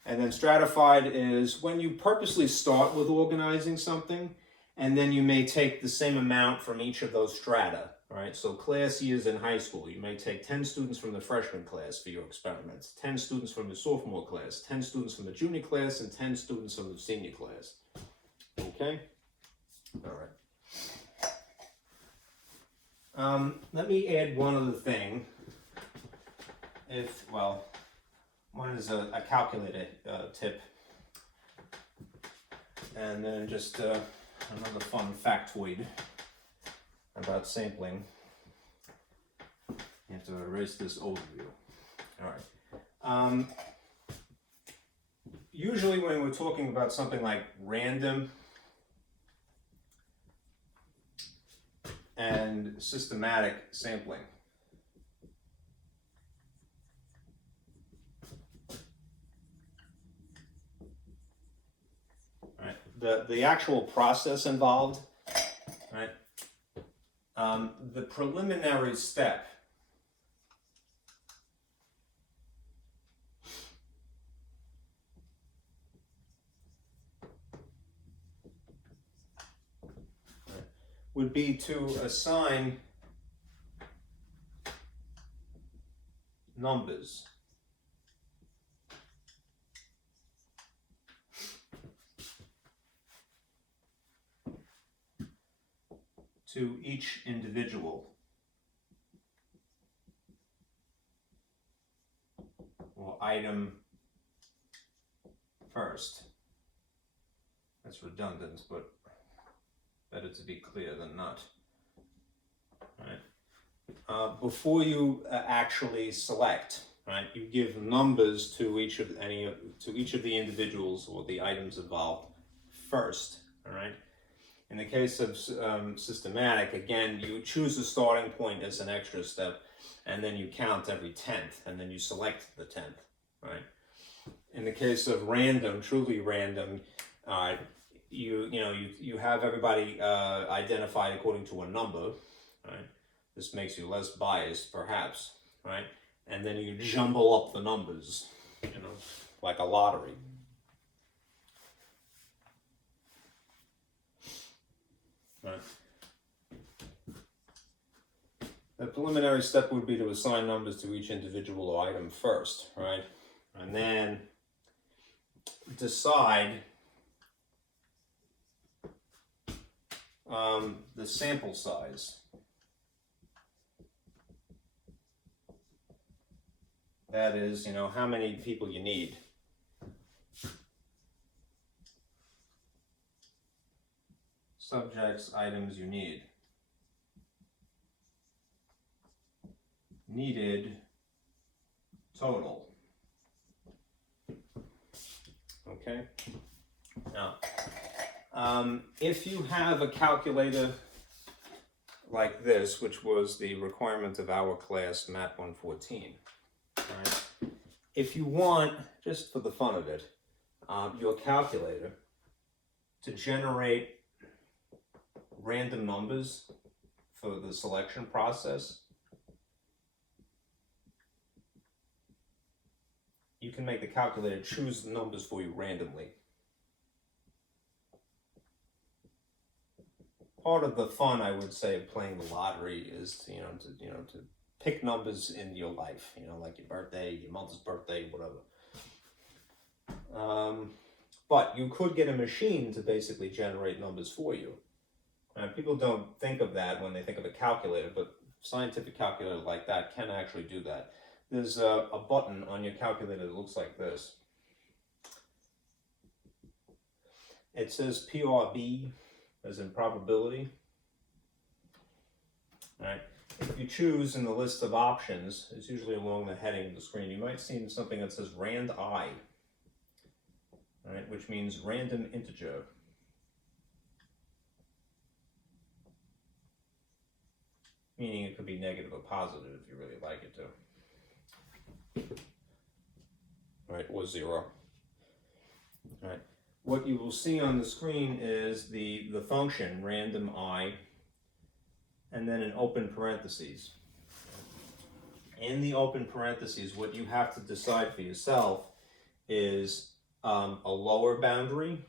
And then stratified is when you purposely start with organizing something, and then you may take the same amount from each of those strata, all right? So class years in high school, you may take 10 students from the freshman class for your experiments, 10 students from the sophomore class, 10 students from the junior class, and 10 students from the senior class, okay? All right. Let me add one other thing. One is a calculator tip, and then just another fun factoid about sampling. You have to erase this overview. All right. Usually when we're talking about something like random and systematic sampling, the actual process involved, right? The preliminary step would be to assign numbers to each individual or item first. That's redundant, but better to be clear than not. Right? Before you actually select, right, you give numbers to each of the individuals or the items involved first. All right. In the case of systematic, again, you choose a starting point as an extra step, and then you count every 10th, and then you select the 10th, right? In the case of random, truly random, you have everybody identified according to a number, right? This makes you less biased, perhaps, right? And then you jumble up the numbers, like a lottery. Right. The preliminary step would be to assign numbers to each individual item first, right? And then decide the sample size. That is, how many people you need. Subjects, items you need. Needed total. Okay. Now, if you have a calculator like this, which was the requirement of our class MAT-114, right? If you want, just for the fun of it, your calculator to generate random numbers for the selection process, you can make the calculator choose the numbers for you randomly. Part of the fun, I would say, of playing the lottery is to pick numbers in your life, like your birthday, your mother's birthday, whatever. But you could get a machine to basically generate numbers for you. People don't think of that when they think of a calculator, but scientific calculator like that can actually do that. There's a button on your calculator that looks like this. It says PRB, as in probability. All right. If you choose in the list of options, it's usually along the heading of the screen, you might see something that says rand I, right, which means random integer. meaning it could be negative or positive if you really like it to. All right, or 0. All right. What you will see on the screen is the function random I, and then an open parentheses. In the open parentheses, what you have to decide for yourself is a lower boundary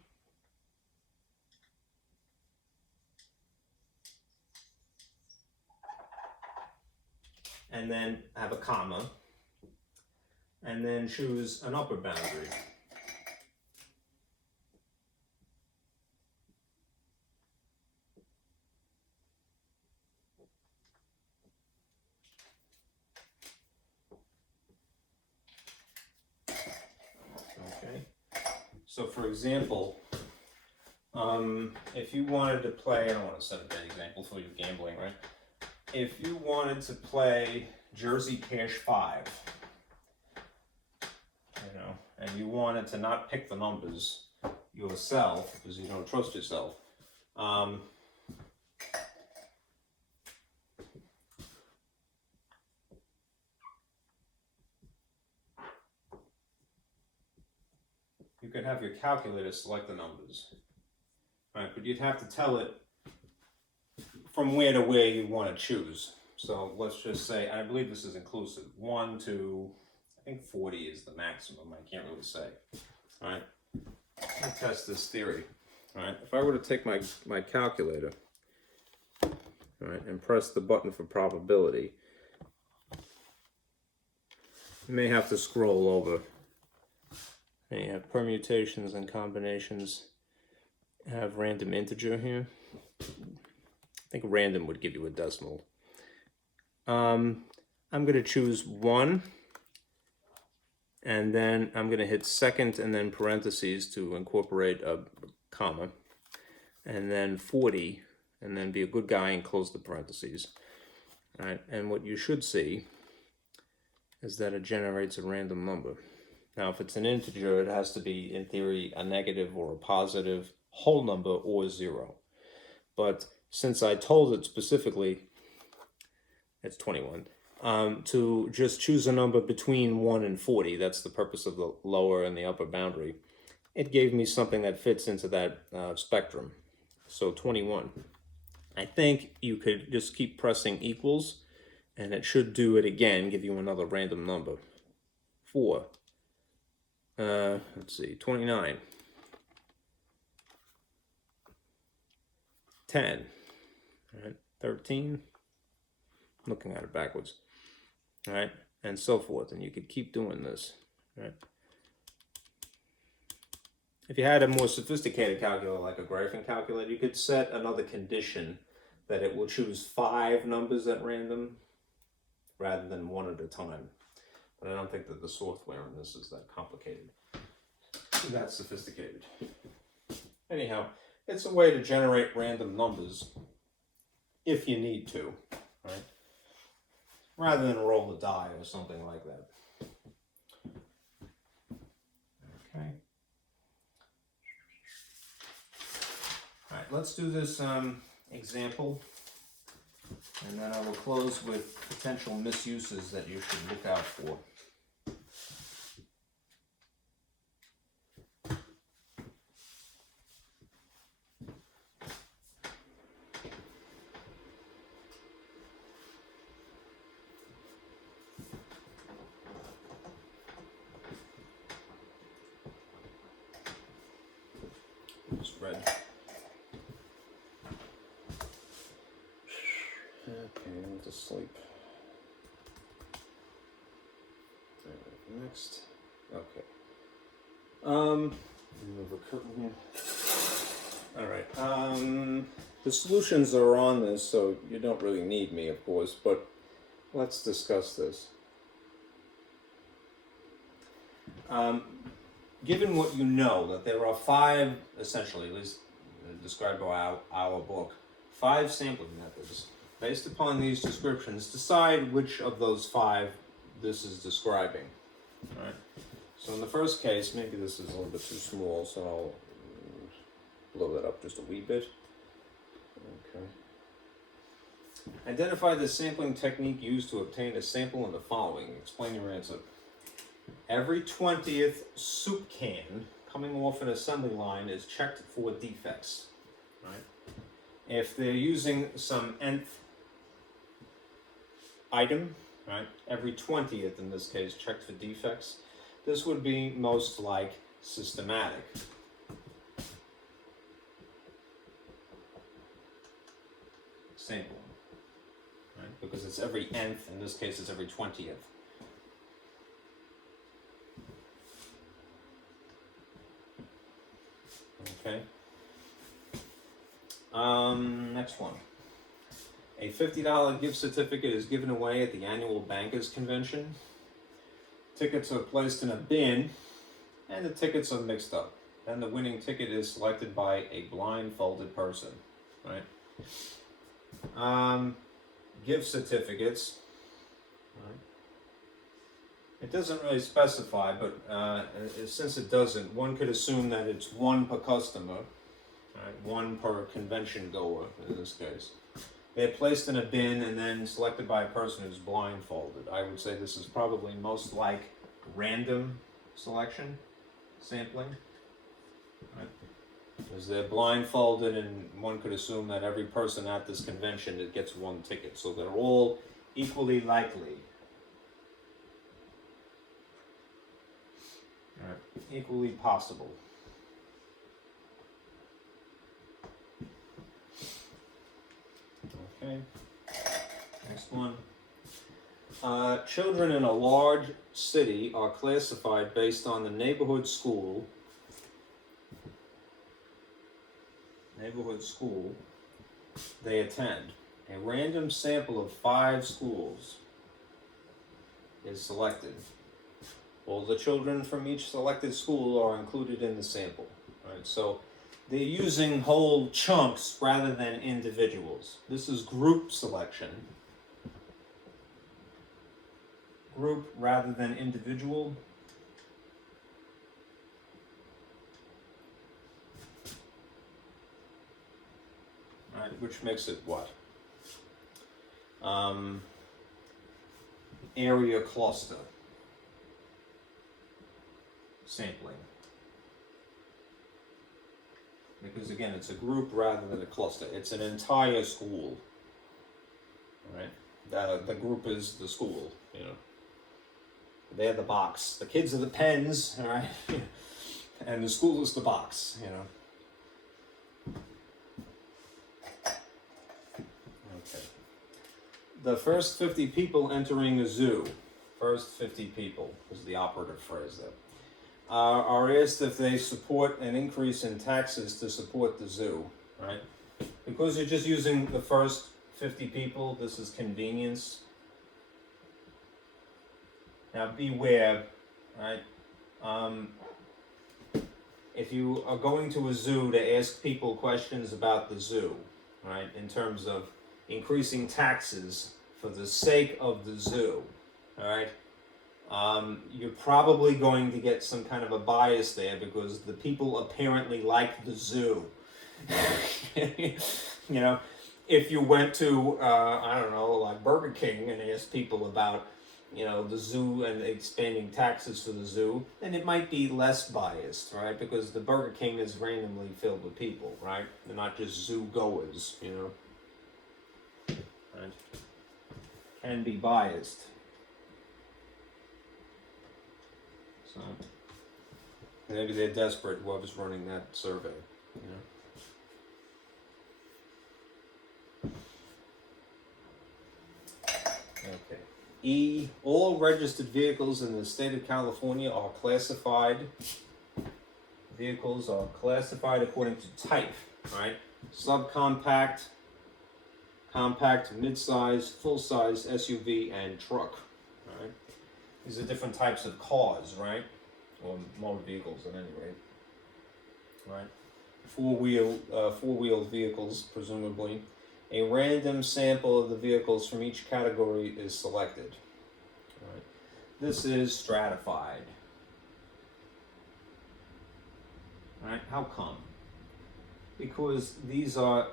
and then have a comma, and then choose an upper boundary. Okay. So for example, if you wanted to play, I don't want to set a bad example for you gambling, right? If you wanted to play Jersey Cash 5, you know, and you wanted to not pick the numbers yourself because you don't trust yourself, you could have your calculator select the numbers, right? But you'd have to tell it from where to where you want to choose. So let's just say, I believe this is inclusive, 1 to, I think 40 is the maximum, I can't really say. All right, let's test this theory. All right, if I were to take my calculator, all right, and press the button for probability, you may have to scroll over. And you have permutations and combinations. I have random integer here. I think random would give you a decimal. I'm going to choose 1, and then I'm going to hit second and then parentheses to incorporate a comma, and then 40, and then be a good guy and close the parentheses. All right, and what you should see is that it generates a random number. Now, if it's an integer, it has to be, in theory, a negative or a positive whole number or 0. But since I told it specifically, it's 21, to just choose a number between 1 and 40, that's the purpose of the lower and the upper boundary, it gave me something that fits into that spectrum. So 21. I think you could just keep pressing equals, and it should do it again, give you another random number. 4. Let's see, 29. 10. All right, 13. Looking at it backwards. All right, and so forth. And you could keep doing this. All right. If you had a more sophisticated calculator, like a graphing calculator, you could set another condition that it will choose 5 numbers at random rather than 1 at a time. But I don't think that the software in this is that complicated, that sophisticated. Anyhow, it's a way to generate random numbers if you need to, right? Rather than roll the die or something like that. Okay. All right, let's do this example, and then I will close with potential misuses that you should look out for. Red. Okay, I went to sleep. Next. Okay. Move a curtain here. All right. The solutions are on this, so you don't really need me, of course, but let's discuss this. Given what you know, that there are 5, essentially, at least described by our book, 5 sampling methods. Based upon these descriptions, decide which of those 5 this is describing. All right. So in the first case, maybe this is a little bit too small, so I'll blow that up just a wee bit. Okay. Identify the sampling technique used to obtain a sample in the following. Explain your answer. Every 20th soup can coming off an assembly line is checked for defects, right? If they're using some nth item, right, every 20th in this case checked for defects, this would be most like systematic. Sampling, right? Because it's every nth, in this case it's every 20th. Okay. Next one. A $50 gift certificate is given away at the annual bankers convention. Tickets are placed in a bin, and the tickets are mixed up. Then the winning ticket is selected by a blindfolded person, right? Gift certificates. Right. It doesn't really specify, but since it doesn't, one could assume that it's one per customer, right? One per convention goer in this case. They're placed in a bin and then selected by a person who's blindfolded. I would say this is probably most like random selection, sampling. Right? Because they're blindfolded, and one could assume that every person at this convention that gets one ticket. So they're all equally likely. Right. Equally possible. Okay. Next one. Children in a large city are classified based on the neighborhood school they attend. A random sample of 5 schools is selected. All the children from each selected school are included in the sample. Right? So they're using whole chunks rather than individuals. This is group selection. Group rather than individual. Right, which makes it what? Area cluster sampling. Because again, it's a group rather than a cluster. It's an entire school. Right? The group is the school, you know. They're the box. The kids are the pens, all right? And the school is the box, you know. Okay. The first 50 people entering a zoo, first 50 people is the operative phrase there, are asked if they support an increase in taxes to support the zoo, right? Because you're just using the first 50 people, this is convenience. Now beware, right? If you are going to a zoo to ask people questions about the zoo, right, in terms of increasing taxes for the sake of the zoo, all right, you're probably going to get some kind of a bias there because the people apparently like the zoo. You know, if you went to, I don't know, like Burger King and asked people about, you know, the zoo and expanding taxes for the zoo, then it might be less biased, right? Because the Burger King is randomly filled with people, right? They're not just zoo goers, you know. Right? Can be biased. So maybe they're desperate, whoever's running that survey, you know. Okay. E, all registered vehicles in the state of California are classified. Vehicles are classified according to type, right? Subcompact, compact, midsize, full-size, SUV, and truck, right? These are different types of cars, right? Or motor vehicles at any rate, right? Four-wheeled vehicles, presumably. A random sample of the vehicles from each category is selected. Right. This is stratified. Right? How come? Because these are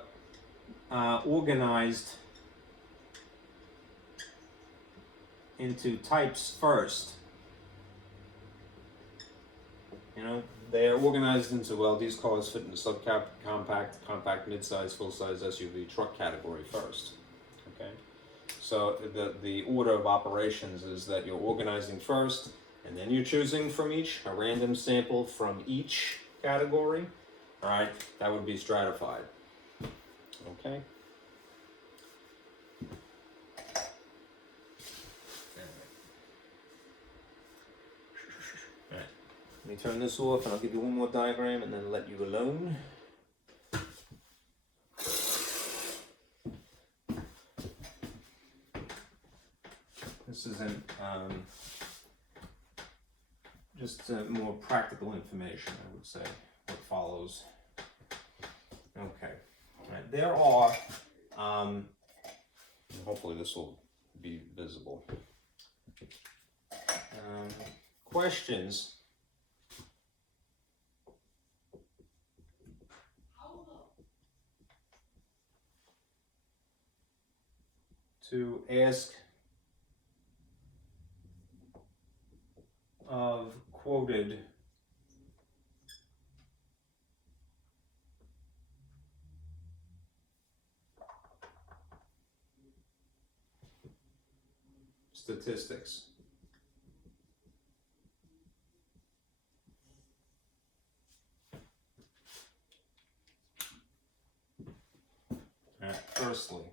organized into types first. You know, they are organized into, well, these cars fit in the subcap, compact, midsize, full-size SUV truck category first. Okay, so the order of operations is that you're organizing first, and then you're choosing from each a random sample from each category. All right, that would be stratified. Okay. Let me turn this off and I'll give you one more diagram and then let you alone. This is just more practical information, I would say, what follows. Okay. All right. There are, hopefully this will be visible, questions to ask of quoted statistics. All right, firstly,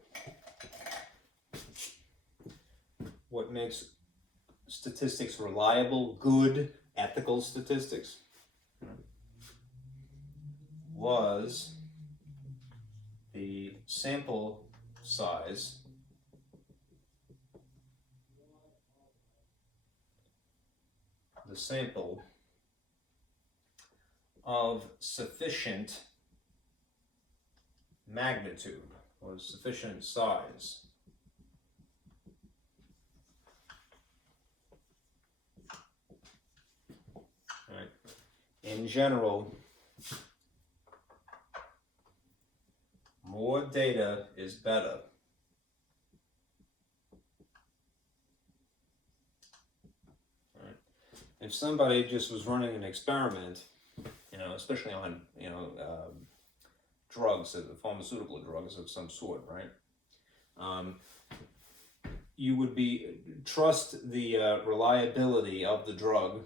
what makes statistics reliable, good, ethical statistics was the sample size of sufficient magnitude or sufficient size. Right. In general, more data is better. Right. If somebody just was running an experiment, you know, especially on, you know, drugs, pharmaceutical drugs of some sort, right? You would trust the reliability of the drug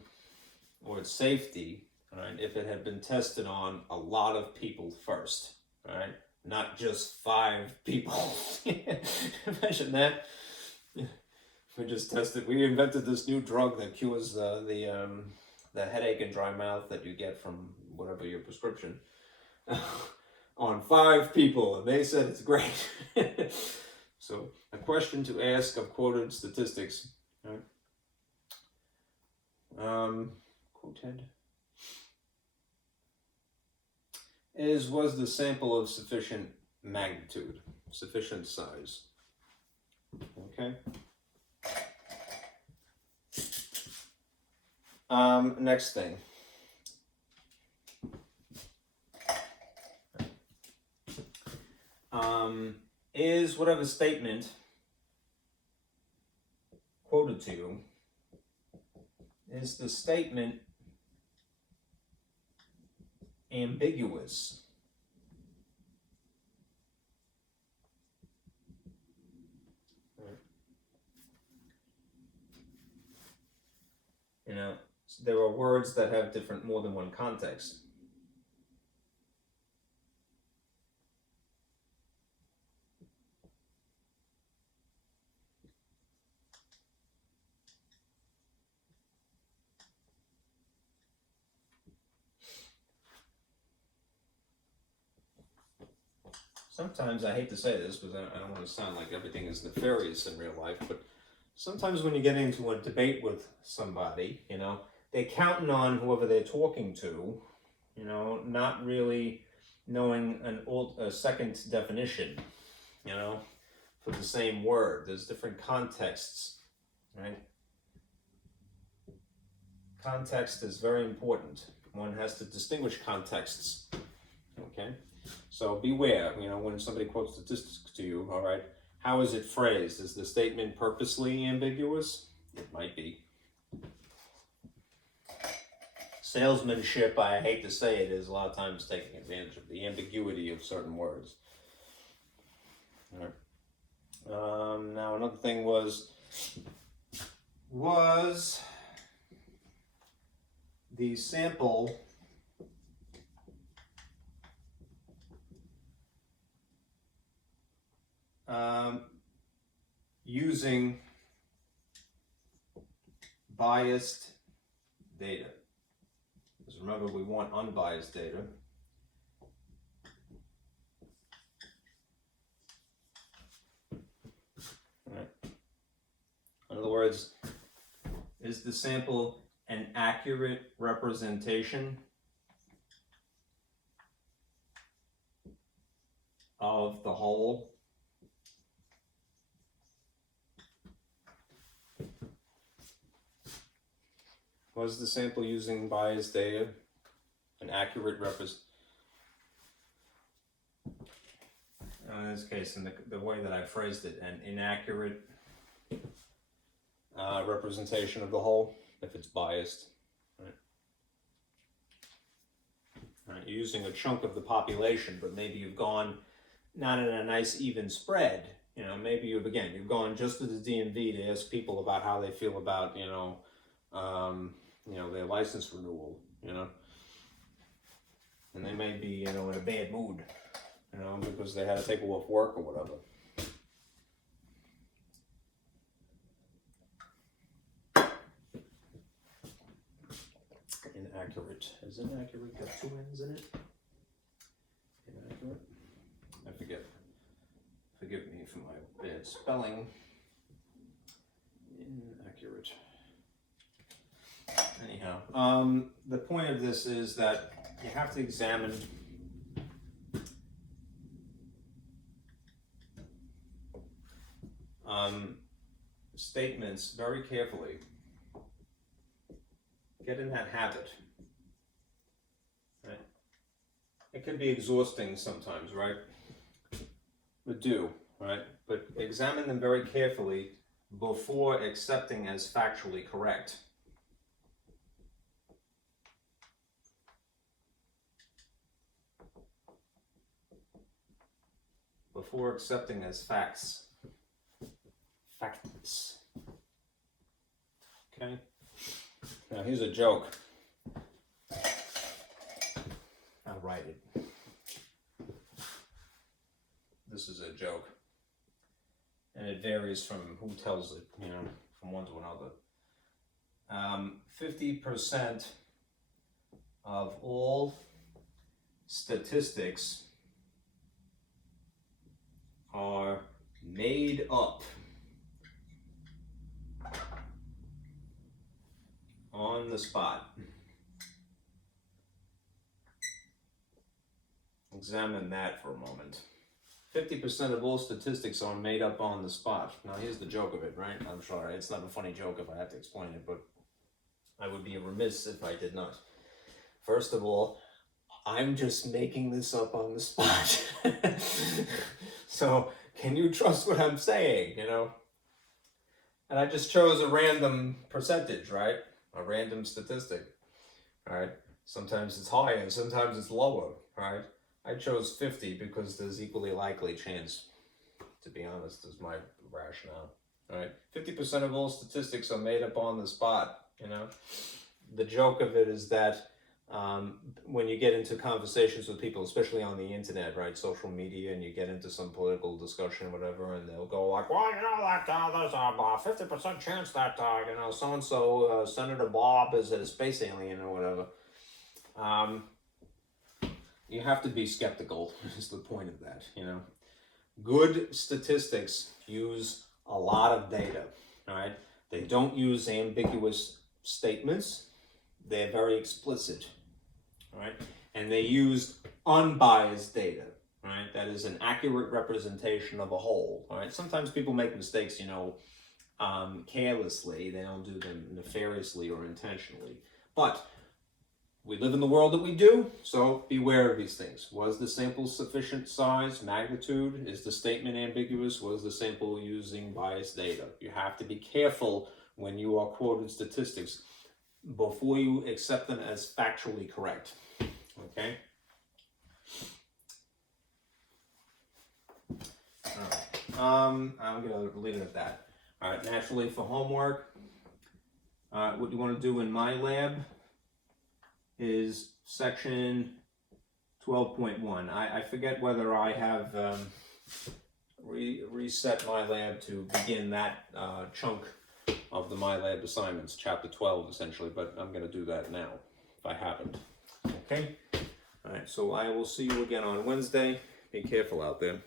or its safety, right, if it had been tested on a lot of people first, right? Not just 5 people. Imagine that. We invented this new drug that cures the headache and dry mouth that you get from whatever your prescription on 5 people, and they said it's great. So a question to ask of quoted statistics, right? Quoted was the sample of sufficient magnitude, sufficient size. Okay. Next thing. Is whatever statement quoted to you, is the statement ambiguous? You know, there are words that have more than one context. Sometimes, I hate to say this because I don't want to sound like everything is nefarious in real life, but sometimes when you get into a debate with somebody, you know, they're counting on whoever they're talking to, you know, not really knowing a second definition, you know, for the same word. There's different contexts, right? Context is very important. One has to distinguish contexts, okay? So beware, you know, when somebody quotes statistics to you, all right, How is it phrased? Is the statement purposely ambiguous? It might be. Salesmanship, I hate to say it, is a lot of times taking advantage of the ambiguity of certain words. All right. Now another thing was the sample using biased data. Because remember, we want unbiased data. All right. In other words, is the sample an accurate representation of the whole? Was the sample using biased data an accurate representation? In this case, in the way that I phrased it, an inaccurate representation of the whole, if it's biased. Right? Right, you're using a chunk of the population, but maybe you've gone not in a nice even spread. You know, maybe you've gone just to the DMV to ask people about how they feel about, their license renewal, and they may be, in a bad mood, because they had to take off work or whatever. Inaccurate. Is inaccurate got two N's in it? Inaccurate? I forget. Forgive me for my bad spelling. Inaccurate. Anyhow, the point of this is that you have to examine statements very carefully. Get in that habit. Right? It can be exhausting sometimes, right? But right? But examine them very carefully before accepting as factually correct. Before accepting as facts. Facts. Okay? Now here's a joke. I'll write it. This is a joke. And it varies from who tells it, from one to another. 50% of all statistics are made up on the spot. Examine that for a moment. 50% of all statistics are made up on the spot. Now here's the joke of it, right? I'm sorry, it's not a funny joke if I have to explain it, but I would be remiss if I did not. First of all, I'm just making this up on the spot. So can you trust what I'm saying, And I just chose a random percentage, right? A random statistic, right? Sometimes it's higher, sometimes it's lower, right? I chose 50 because there's equally likely chance, to be honest, is my rationale, right? 50% of all statistics are made up on the spot, The joke of it is that when you get into conversations with people, especially on the internet, right, social media, and you get into some political discussion or whatever, and they'll go like, well, that there's a 50% chance that, so-and-so, Senator Bob is a space alien or whatever. You have to be skeptical, is the point of that, Good statistics use a lot of data, right? They don't use ambiguous statements. They're very explicit, right? And they use unbiased data, right? That is an accurate representation of a whole, all right? Sometimes people make mistakes, carelessly. They don't do them nefariously or intentionally. But we live in the world that we do, so beware of these things. Was the sample sufficient size, magnitude? Is the statement ambiguous? Was the sample using biased data? You have to be careful when you are quoted statistics before you accept them as factually correct. Okay? All right. I'm going to leave it at that. All right, naturally for homework, what you want to do in my lab is section 12.1. I forget whether I have reset my lab to begin that chunk of the my lab assignments, chapter 12 essentially, but I'm going to do that now if I haven't. Okay? All right, so I will see you again on Wednesday. Be careful out there.